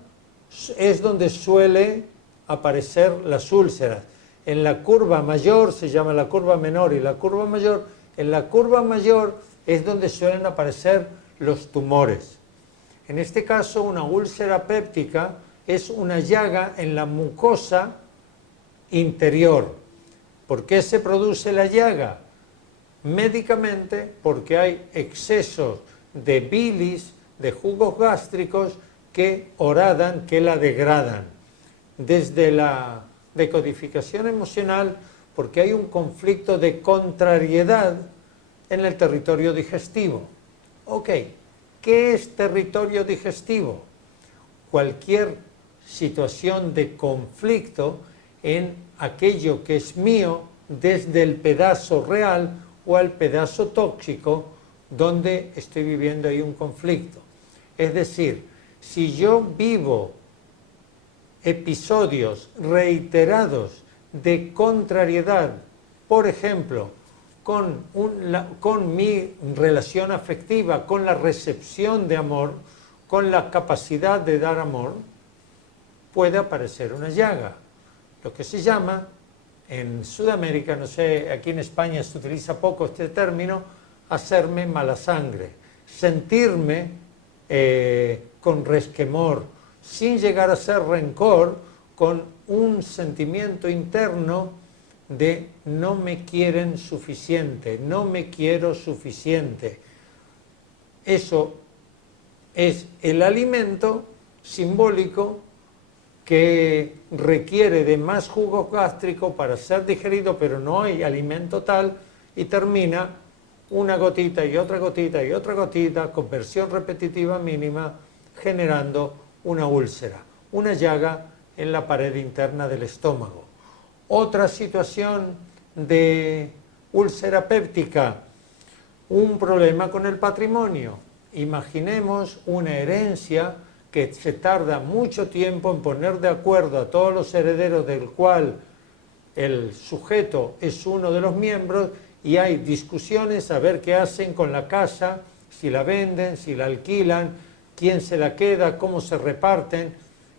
es donde suele aparecer las úlceras. En la curva mayor, se llama la curva menor y la curva mayor, en la curva mayor es donde suelen aparecer los tumores. En este caso, una úlcera péptica es una llaga en la mucosa interior. ¿Por qué se produce la llaga? Médicamente, porque hay excesos de bilis, de jugos gástricos que horadan, que la degradan. Desde la decodificación emocional, porque hay un conflicto de contrariedad en el territorio digestivo. Ok, ¿qué es territorio digestivo? Cualquier situación de conflicto en aquello que es mío, desde el pedazo real o al pedazo tóxico donde estoy viviendo ahí un conflicto. Es decir, si yo vivo episodios reiterados de contrariedad, por ejemplo, con mi relación afectiva, con la recepción de amor, con la capacidad de dar amor, puede aparecer una llaga. Lo que se llama, en Sudamérica, no sé, aquí en España se utiliza poco este término, hacerme mala sangre, sentirme con resquemor, sin llegar a ser rencor, con un sentimiento interno de no me quieren suficiente, no me quiero suficiente. Eso es el alimento simbólico que requiere de más jugo gástrico para ser digerido, pero no hay alimento tal, y termina una gotita y otra gotita y otra gotita, conversión repetitiva mínima, generando una úlcera, una llaga en la pared interna del estómago. Otra situación de úlcera péptica, un problema con el patrimonio. Imaginemos una herencia que se tarda mucho tiempo en poner de acuerdo a todos los herederos del cual el sujeto es uno de los miembros, y hay discusiones a ver qué hacen con la casa, si la venden, si la alquilan, quién se la queda, cómo se reparten,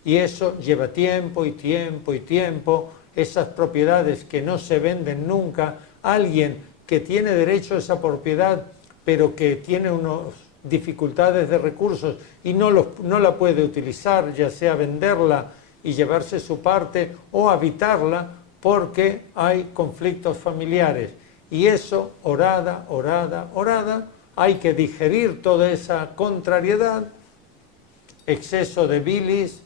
y eso lleva tiempo y tiempo y tiempo. Esas propiedades que no se venden nunca, alguien que tiene derecho a esa propiedad pero que tiene unas dificultades de recursos y no la puede utilizar, ya sea venderla y llevarse su parte o habitarla porque hay conflictos familiares. Y eso, orada, hay que digerir toda esa contrariedad, exceso de bilis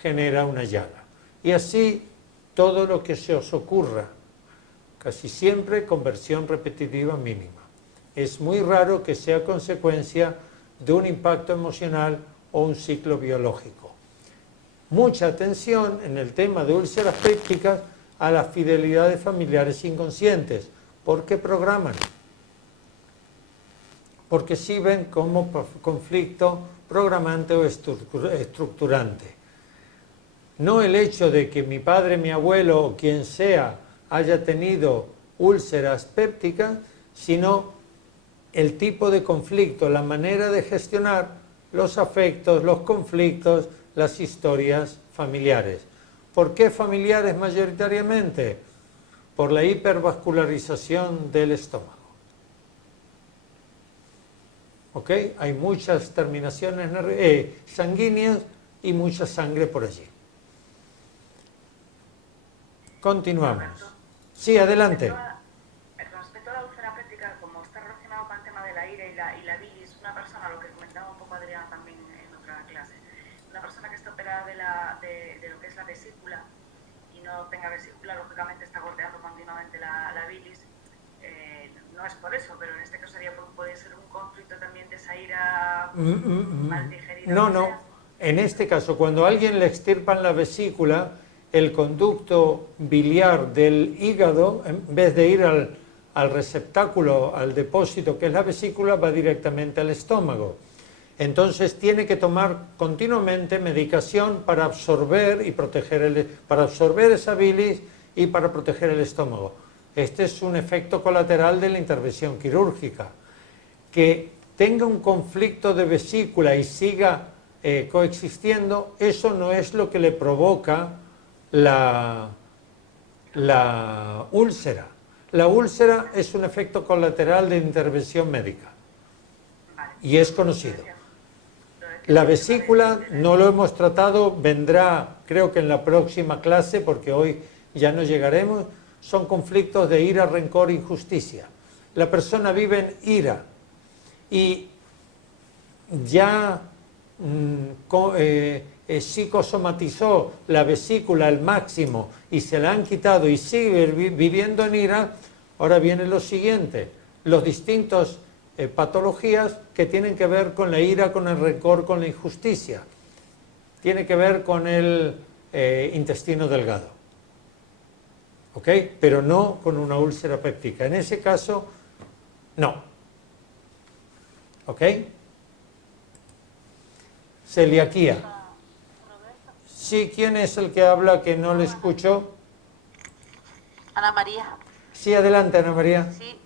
genera una llaga. Y así todo lo que se os ocurra, casi siempre conversión repetitiva mínima. Es muy raro que sea consecuencia de un impacto emocional o un ciclo biológico. Mucha atención en el tema de úlceras pépticas a las fidelidades familiares inconscientes. ¿Por qué programan? Porque sirven como conflicto programante o estructurante. No el hecho de que mi padre, mi abuelo o quien sea haya tenido úlceras pépticas, sino el tipo de conflicto, la manera de gestionar los afectos, los conflictos, las historias familiares. ¿Por qué familiares mayoritariamente? Por la hipervascularización del estómago. ¿Ok? Hay muchas terminaciones sanguíneas y mucha sangre por allí. Continuamos. Sí, adelante. Respecto a la úlcera péptica, como está relacionado con el tema de la ira y la bilis, una persona, lo que comentaba un poco Adriana también en otra clase, una persona que está operada de lo que es la vesícula y no tenga vesícula, lógicamente está gordeando continuamente la bilis. No es por eso, pero en este caso puede ser un conflicto también de esa ira mal digerida. No. En este caso, cuando a alguien le extirpan la vesícula, el conducto biliar del hígado, en vez de ir al receptáculo, al depósito que es la vesícula, va directamente al estómago. Entonces tiene que tomar continuamente medicación para absorber y proteger para absorber esa bilis y para proteger el estómago. Este es un efecto colateral de la intervención quirúrgica. Que tenga un conflicto de vesícula y siga coexistiendo, eso no es lo que le provoca la úlcera. La úlcera es un efecto colateral de intervención médica y es conocido. La vesícula no lo hemos tratado, vendrá creo que en la próxima clase porque hoy ya no llegaremos. Son conflictos de ira, rencor, injusticia. La persona vive en ira y ya psicosomatizó la vesícula al máximo y se la han quitado y sigue viviendo en ira. Ahora viene lo siguiente, los distintos patologías que tienen que ver con la ira, con el rencor, con la injusticia. Tiene que ver con el intestino delgado. ¿Ok? Pero no con una úlcera péptica. En ese caso, no. ¿Ok? Celiaquía. Sí, ¿quién es el que habla que no le escucho? Ana María. Sí, adelante, Ana María. Sí,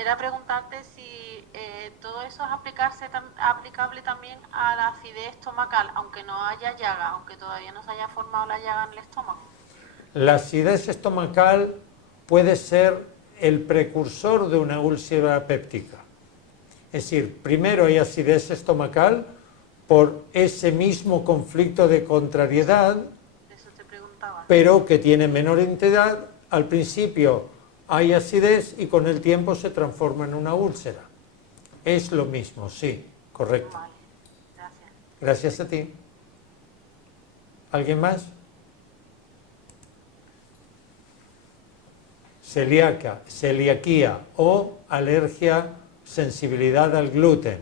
era preguntarte si todo eso es aplicable también a la acidez estomacal, aunque no haya llaga, aunque todavía no se haya formado la llaga en el estómago. La acidez estomacal puede ser el precursor de una úlcera péptica. Es decir, primero hay acidez estomacal por ese mismo conflicto de contrariedad, Eso te preguntaba. pero que tiene menor entidad. Al principio hay acidez y con el tiempo se transforma en una úlcera. Es lo mismo, sí, correcto. Vale, gracias. Gracias a ti. ¿Alguien más? celiaquía o alergia, sensibilidad al gluten,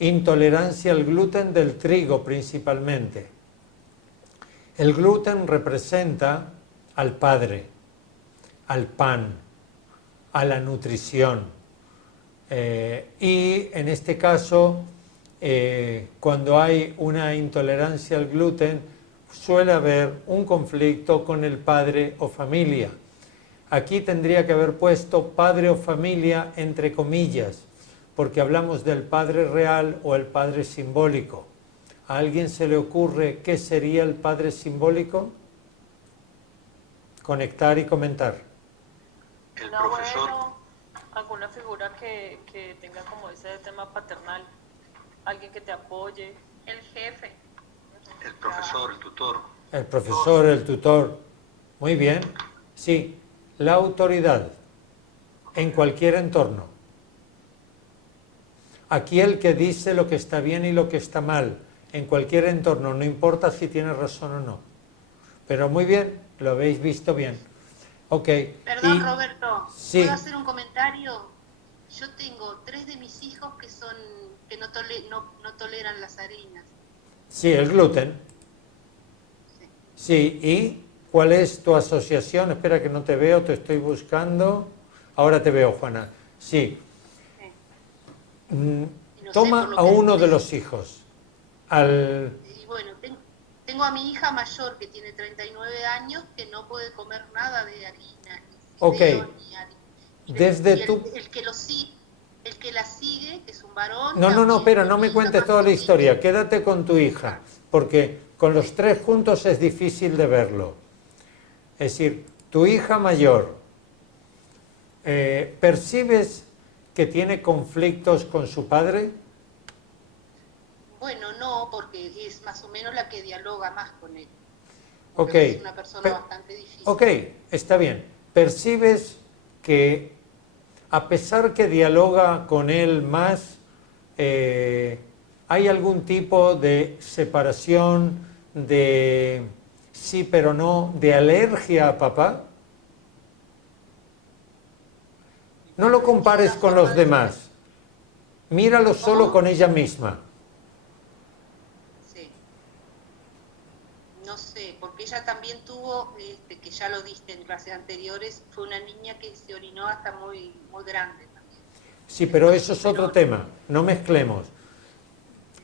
intolerancia al gluten del trigo principalmente. El gluten representa al padre, al pan, a la nutrición. Y en este caso, cuando hay una intolerancia al gluten, suele haber un conflicto con el padre o familia. Aquí tendría que haber puesto padre o familia entre comillas, porque hablamos del padre real o el padre simbólico. ¿A alguien se le ocurre qué sería el padre simbólico? Conectar y comentar. El Un profesor. abuelo, alguna figura que tenga como ese tema paternal, alguien que te apoye. El jefe. El profesor, el tutor. El profesor, el tutor. Muy bien. Sí, la autoridad en cualquier entorno. Aquí el que dice lo que está bien y lo que está mal, en cualquier entorno, no importa si tiene razón o no. Pero muy bien, lo habéis visto bien. Ok. Perdón, y- Roberto, Sí. ¿puedo hacer un comentario? Yo tengo 3 de mis hijos que no toleran las harinas. Sí, el gluten. Sí, ¿y cuál es tu asociación? Espera que no te veo, te estoy buscando. Ahora te veo, Juana. Sí. Y no sé, Toma por lo a que uno de dices. los hijos. Al... Y bueno, tengo a mi hija mayor que tiene 39 años que no puede comer nada de harina, ni Ok. fideos, ni harina. Desde Y tu... el que la sigue, que es un varón... No, también, espera, no mi me hija cuentes más toda la pequeña. historia. Quédate con tu hija, porque con los tres juntos es difícil de verlo. Es decir, tu hija mayor, ¿percibes que tiene conflictos con su padre? Bueno, no, porque es más o menos la que dialoga más con él. Ok. Pero es una persona Pe- bastante difícil. Ok, está bien. ¿Percibes que a pesar que dialoga con él más, hay algún tipo de separación, de sí pero no, de alergia a papá? No lo compares con los demás. Míralo solo con ella misma. Sí. No sé, porque ella también tuvo, que ya lo diste en clases anteriores, fue una niña que se orinó hasta muy, muy grande también. Sí, pero eso es otro tema. No mezclemos.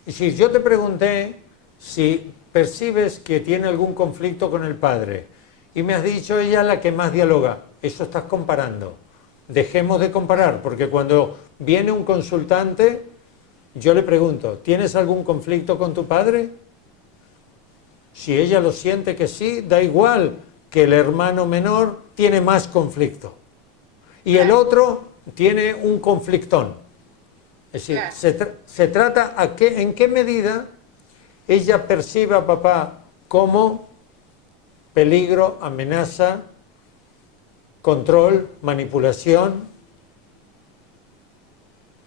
Y si yo te pregunté si percibes que tiene algún conflicto con el padre y me has dicho ella la que más dialoga, eso estás comparando. Dejemos de comparar, porque cuando viene un consultante, yo le pregunto, ¿tienes algún conflicto con tu padre? Si ella lo siente que sí, da igual que el hermano menor tiene más conflicto. Y el otro tiene un conflictón. Es decir, Claro. se trata en qué medida ella percibe a papá como peligro, amenaza, control, manipulación,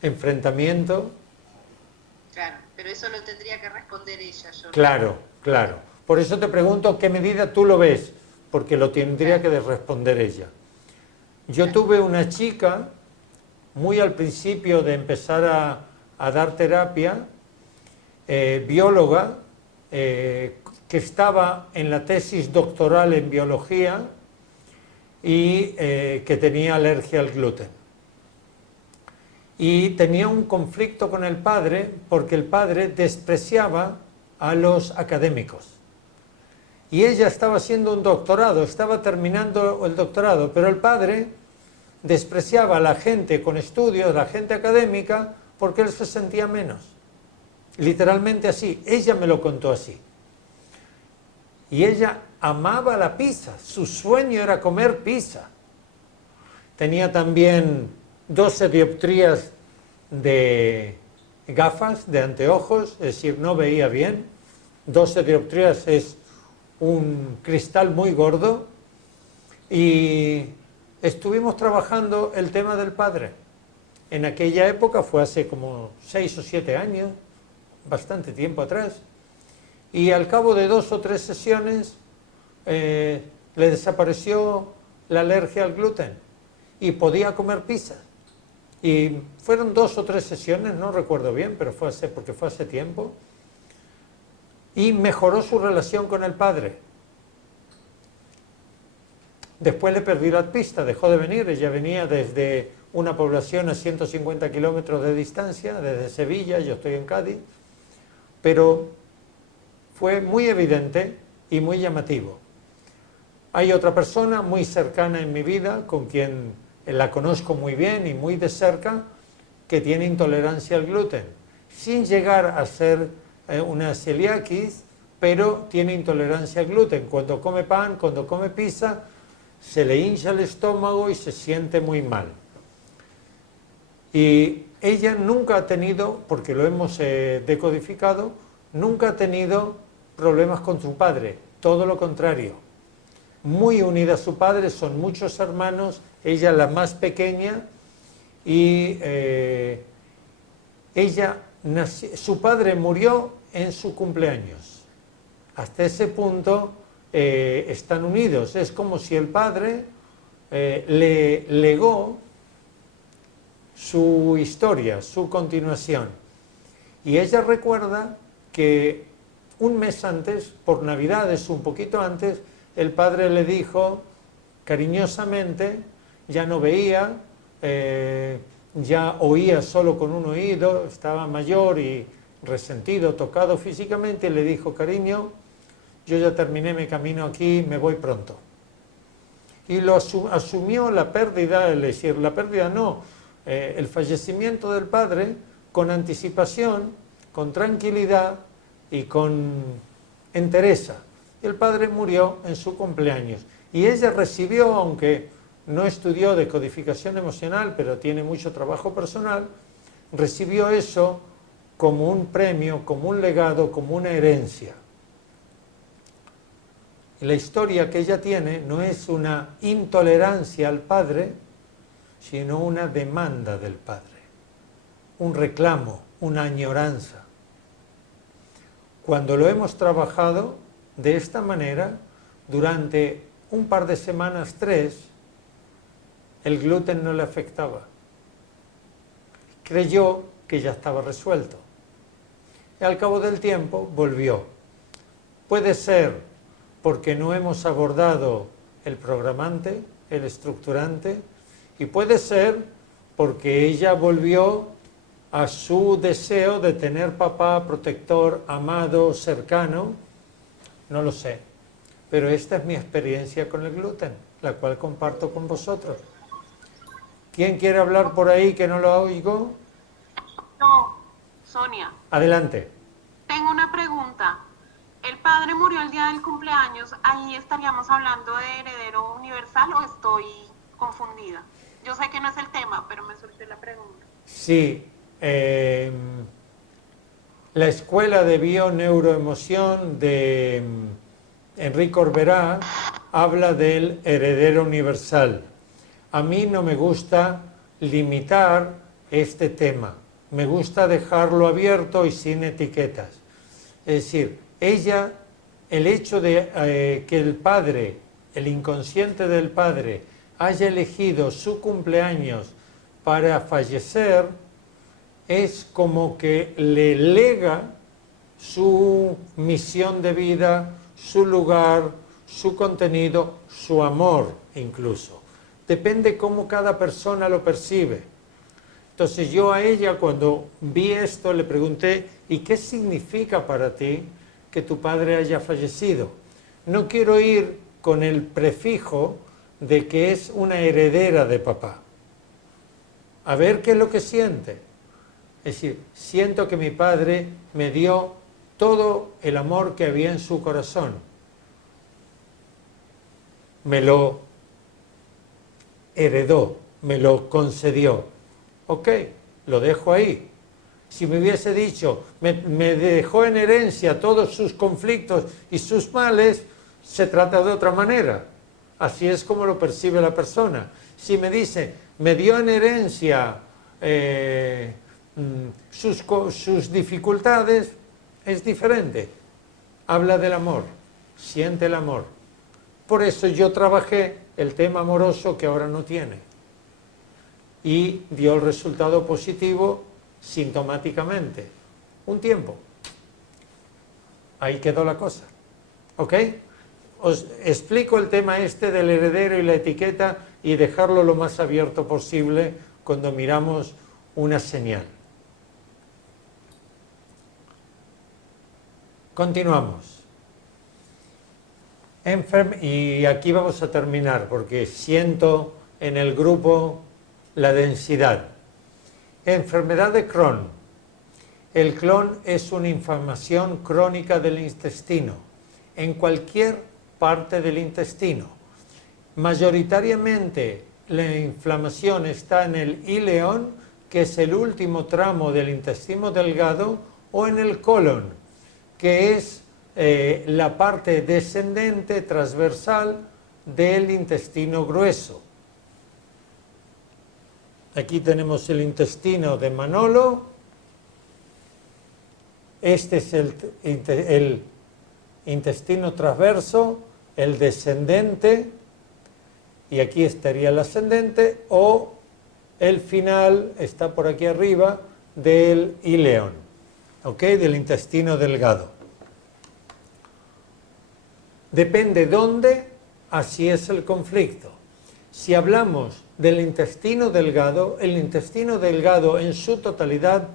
enfrentamiento. Claro, pero eso lo tendría que responder ella. Yo no. Claro, claro. Por eso te pregunto qué medida tú lo ves, porque lo tendría que responder ella. Yo tuve una chica, muy al principio de empezar a dar terapia, bióloga, que estaba en la tesis doctoral en biología y que tenía alergia al gluten. Y tenía un conflicto con el padre porque el padre despreciaba a los académicos. Y ella estaba haciendo un doctorado, estaba terminando el doctorado, pero el padre despreciaba a la gente con estudios, la gente académica, porque él se sentía menos. Literalmente así, ella me lo contó así. Y ella amaba la pizza, su sueño era comer pizza. Tenía también 12 dioptrías de gafas, de anteojos, es decir, no veía bien. 12 dioptrías es un cristal muy gordo. Y estuvimos trabajando el tema del padre. En aquella época, fue hace como 6 o 7 años, bastante tiempo atrás. Y al cabo de 2 o 3 sesiones le desapareció la alergia al gluten y podía comer pizza. Y fueron 2 o 3 sesiones, no recuerdo bien, pero porque fue hace tiempo. Y mejoró su relación con el padre. Después le perdí la pista, dejó de venir. Ella venía desde una población a 150 kilómetros de distancia, desde Sevilla, yo estoy en Cádiz. Pero fue muy evidente y muy llamativo. Hay otra persona muy cercana en mi vida, con quien la conozco muy bien y muy de cerca, que tiene intolerancia al gluten, sin llegar a ser una celiaquis, pero tiene intolerancia al gluten. Cuando come pan, cuando come pizza, se le hincha el estómago y se siente muy mal. Y ella nunca ha tenido, porque lo hemos decodificado, nunca ha tenido problemas con su padre, todo lo contrario. Muy unida a su padre, son muchos hermanos, ella la más pequeña, y su padre murió en su cumpleaños. Hasta ese punto están unidos. Es como si el padre le legó su historia, su continuación. Y ella recuerda que un mes antes, por Navidades, un poquito antes, el padre le dijo cariñosamente, ya no veía, ya oía solo con un oído, estaba mayor y resentido, tocado físicamente, y le dijo: cariño, yo ya terminé mi camino aquí, me voy pronto. Y lo asumió la pérdida, es decir, la pérdida no, el fallecimiento del padre con anticipación, con tranquilidad y con entereza. El padre murió en su cumpleaños y ella recibió, aunque no estudió decodificación emocional, pero tiene mucho trabajo personal, recibió eso como un premio, como un legado, como una herencia. Y la historia que ella tiene no es una intolerancia al padre, sino una demanda del padre, un reclamo, una añoranza. Cuando lo hemos trabajado de esta manera, durante un par de semanas, 3, el gluten no le afectaba. Creyó que ya estaba resuelto. Y al cabo del tiempo volvió. Puede ser porque no hemos abordado el programante, el estructurante, y puede ser porque ella volvió a su deseo de tener papá protector, amado, cercano, no lo sé. Pero esta es mi experiencia con el gluten, la cual comparto con vosotros. ¿Quién quiere hablar por ahí que no lo oigo? No, Sonia. Adelante. Tengo una pregunta. ¿El padre murió el día del cumpleaños? ¿Ahí estaríamos hablando de heredero universal o estoy confundida? Yo sé que no es el tema, pero me surgió la pregunta. Sí. La Escuela de Bio-Neuroemoción de Enrique Orberá habla del heredero universal. A mí no me gusta limitar este tema. Me gusta dejarlo abierto y sin etiquetas. Es decir, el hecho de que el padre, el inconsciente del padre, haya elegido su cumpleaños para fallecer, es como que le lega su misión de vida, su lugar, su contenido, su amor incluso. Depende cómo cada persona lo percibe. Entonces yo a ella, cuando vi esto, le pregunté: ¿y qué significa para ti que tu padre haya fallecido? No quiero ir con el prefijo de que es una heredera de papá. A ver qué es lo que siente. Es decir, siento que mi padre me dio todo el amor que había en su corazón. Me lo heredó, me lo concedió. Ok, lo dejo ahí. Si me hubiese dicho, me dejó en herencia todos sus conflictos y sus males, se trata de otra manera. Así es como lo percibe la persona. Si me dice, me dio en herencia sus dificultades, es diferente. Habla del amor, siente el amor. Por eso yo trabajé el tema amoroso que ahora no tiene. Y dio el resultado positivo sintomáticamente. Un tiempo. Ahí quedó la cosa. ¿Ok? Os explico el tema este del heredero y la etiqueta y dejarlo lo más abierto posible cuando miramos una señal. Continuamos. Y aquí vamos a terminar porque siento en el grupo la densidad. Enfermedad de Crohn. El Crohn es una inflamación crónica del intestino, en cualquier parte del intestino. Mayoritariamente la inflamación está en el ileón, que es el último tramo del intestino delgado, o en el colon, que es la parte descendente transversal del intestino grueso. Aquí tenemos el intestino de Manolo. Este es el intestino transverso, el descendente, y aquí estaría el ascendente, o el final está por aquí arriba del ileón, ¿ok? Del intestino delgado. Depende dónde, así es el conflicto. Si hablamos del intestino delgado, el intestino delgado en su totalidad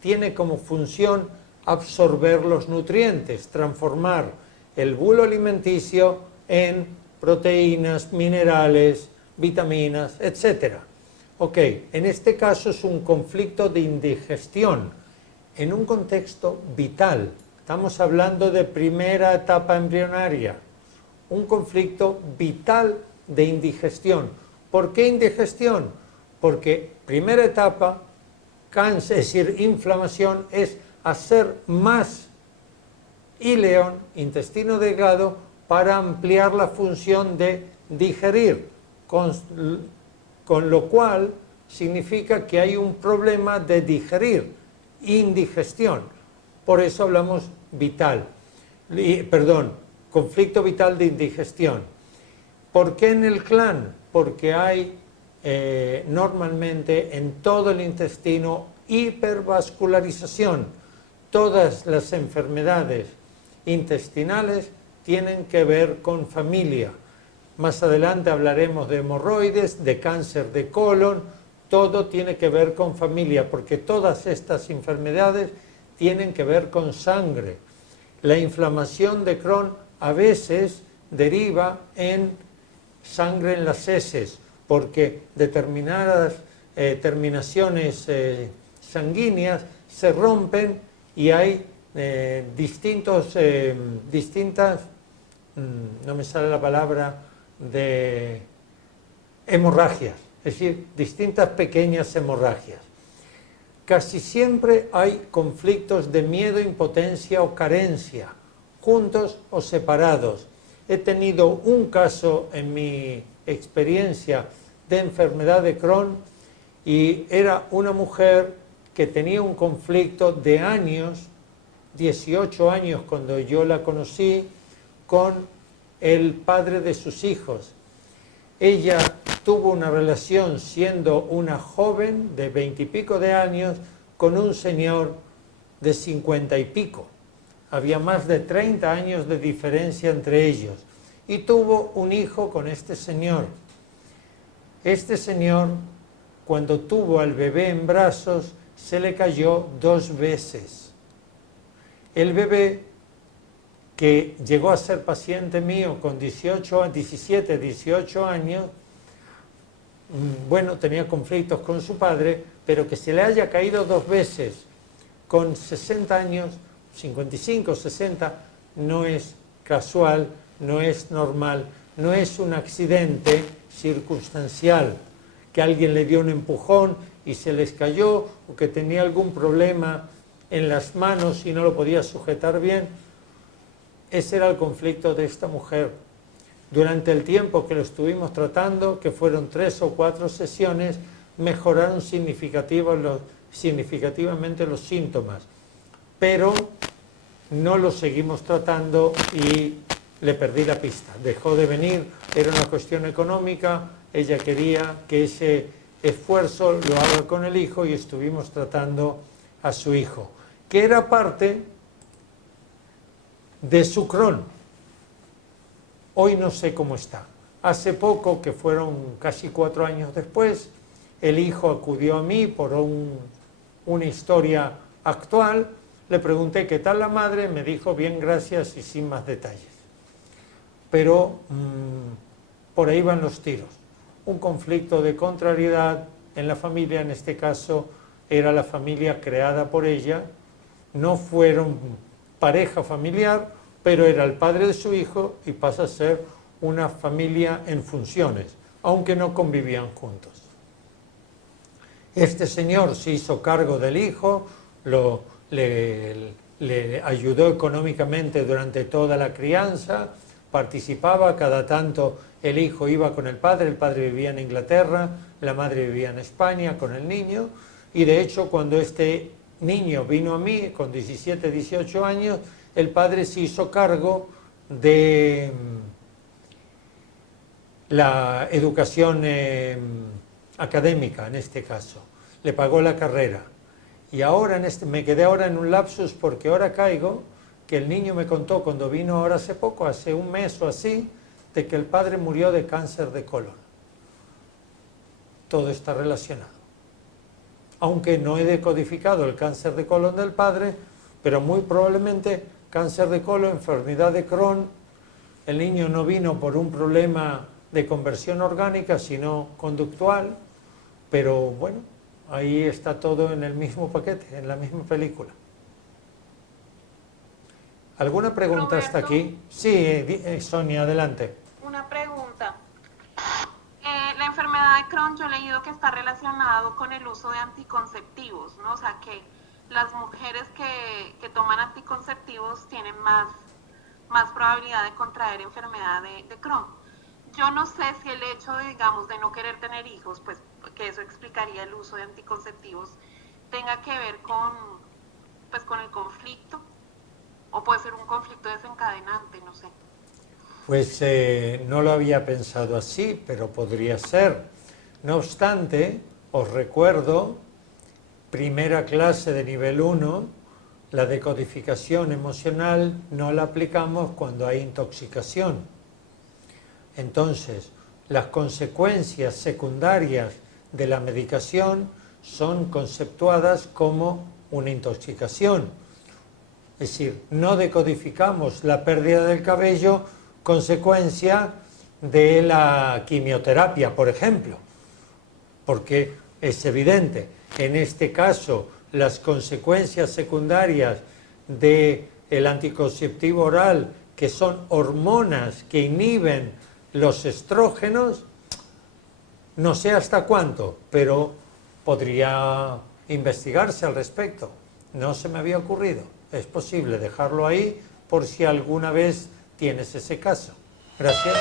tiene como función absorber los nutrientes, transformar el bulo alimenticio en proteínas, minerales, vitaminas, etc. Ok, en este caso es un conflicto de indigestión, en un contexto vital. Estamos hablando de primera etapa embrionaria, un conflicto vital de indigestión. ¿Por qué indigestión? Porque primera etapa, cáncer, es decir, inflamación, es hacer más ileón, intestino delgado, para ampliar la función de digerir, con lo cual significa que hay un problema de digerir, indigestión. Por eso hablamos conflicto vital de indigestión. ¿Por qué en el clan? Porque hay normalmente en todo el intestino hipervascularización. Todas las enfermedades intestinales tienen que ver con familia. Más adelante hablaremos de hemorroides, de cáncer de colon, todo tiene que ver con familia, porque todas estas enfermedades tienen que ver con sangre. La inflamación de Crohn a veces deriva en sangre en las heces, porque determinadas terminaciones sanguíneas se rompen y hay distintas, no me sale la palabra, de hemorragias, es decir, distintas pequeñas hemorragias. Casi siempre hay conflictos de miedo, impotencia o carencia, juntos o separados. He tenido un caso en mi experiencia de enfermedad de Crohn y era una mujer que tenía un conflicto de años, 18 años cuando yo la conocí, con el padre de sus hijos. Ella tuvo una relación siendo una joven de 20 y pico de años con un señor de 50 y pico. Había más de 30 años de diferencia entre ellos. Y tuvo un hijo con este señor. Este señor, cuando tuvo al bebé en brazos, se le cayó 2 veces. El bebé, que llegó a ser paciente mío con 17, 18 años, bueno, tenía conflictos con su padre, pero que se le haya caído 2 veces con 60 años, 55, 60, no es casual, no es normal, no es un accidente circunstancial, que alguien le dio un empujón y se les cayó, o que tenía algún problema en las manos y no lo podía sujetar bien. Ese era el conflicto de esta mujer. Durante el tiempo que lo estuvimos tratando, que fueron 3 o 4 sesiones, mejoraron significativamente los síntomas, pero no lo seguimos tratando y le perdí la pista. Dejó de venir, era una cuestión económica, ella quería que ese esfuerzo lo haga con el hijo y estuvimos tratando a su hijo, que era parte de su Crohn. Hoy no sé cómo está. Hace poco, que fueron casi 4 años después, el hijo acudió a mí por una historia actual. Le pregunté qué tal la madre, me dijo bien, gracias y sin más detalles. Pero por ahí van los tiros. Un conflicto de contrariedad en la familia, en este caso era la familia creada por ella, no fueron pareja familiar, pero era el padre de su hijo y pasa a ser una familia en funciones, aunque no convivían juntos. Este señor se hizo cargo del hijo, le ayudó económicamente durante toda la crianza, participaba, cada tanto el hijo iba con el padre vivía en Inglaterra, la madre vivía en España con el niño, y de hecho cuando este niño vino a mí con 17, 18 años, el padre se hizo cargo de la educación académica en este caso, le pagó la carrera. Y ahora me quedé ahora en un lapsus porque ahora caigo que el niño me contó cuando vino ahora hace poco, hace un mes o así, de que el padre murió de cáncer de colon. Todo está relacionado. Aunque no he decodificado el cáncer de colon del padre, pero muy probablemente cáncer de colon, enfermedad de Crohn. El niño no vino por un problema de conversión orgánica, sino conductual, pero bueno, ahí está todo en el mismo paquete, en la misma película. ¿Alguna pregunta hasta aquí? Sí, Sonia, adelante. Una pregunta. La enfermedad de Crohn, yo he leído que está relacionado con el uso de anticonceptivos, ¿no? O sea, que las mujeres que toman anticonceptivos tienen más probabilidad de contraer enfermedad de Crohn. Yo no sé si el hecho, digamos, de no querer tener hijos, pues que eso explicaría el uso de anticonceptivos, tenga que ver con el conflicto, o puede ser un conflicto desencadenante, no sé. Pues no lo había pensado así, pero podría ser. No obstante, os recuerdo, primera clase de nivel 1, la decodificación emocional no la aplicamos cuando hay intoxicación. Entonces, las consecuencias secundarias de la medicación son conceptuadas como una intoxicación. Es decir, no decodificamos la pérdida del cabello consecuencia de la quimioterapia, por ejemplo, porque es evidente, en este caso, las consecuencias secundarias del anticonceptivo oral, que son hormonas que inhiben los estrógenos, no sé hasta cuánto, pero podría investigarse al respecto. No se me había ocurrido. Es posible dejarlo ahí por si alguna vez tienes ese caso. Gracias.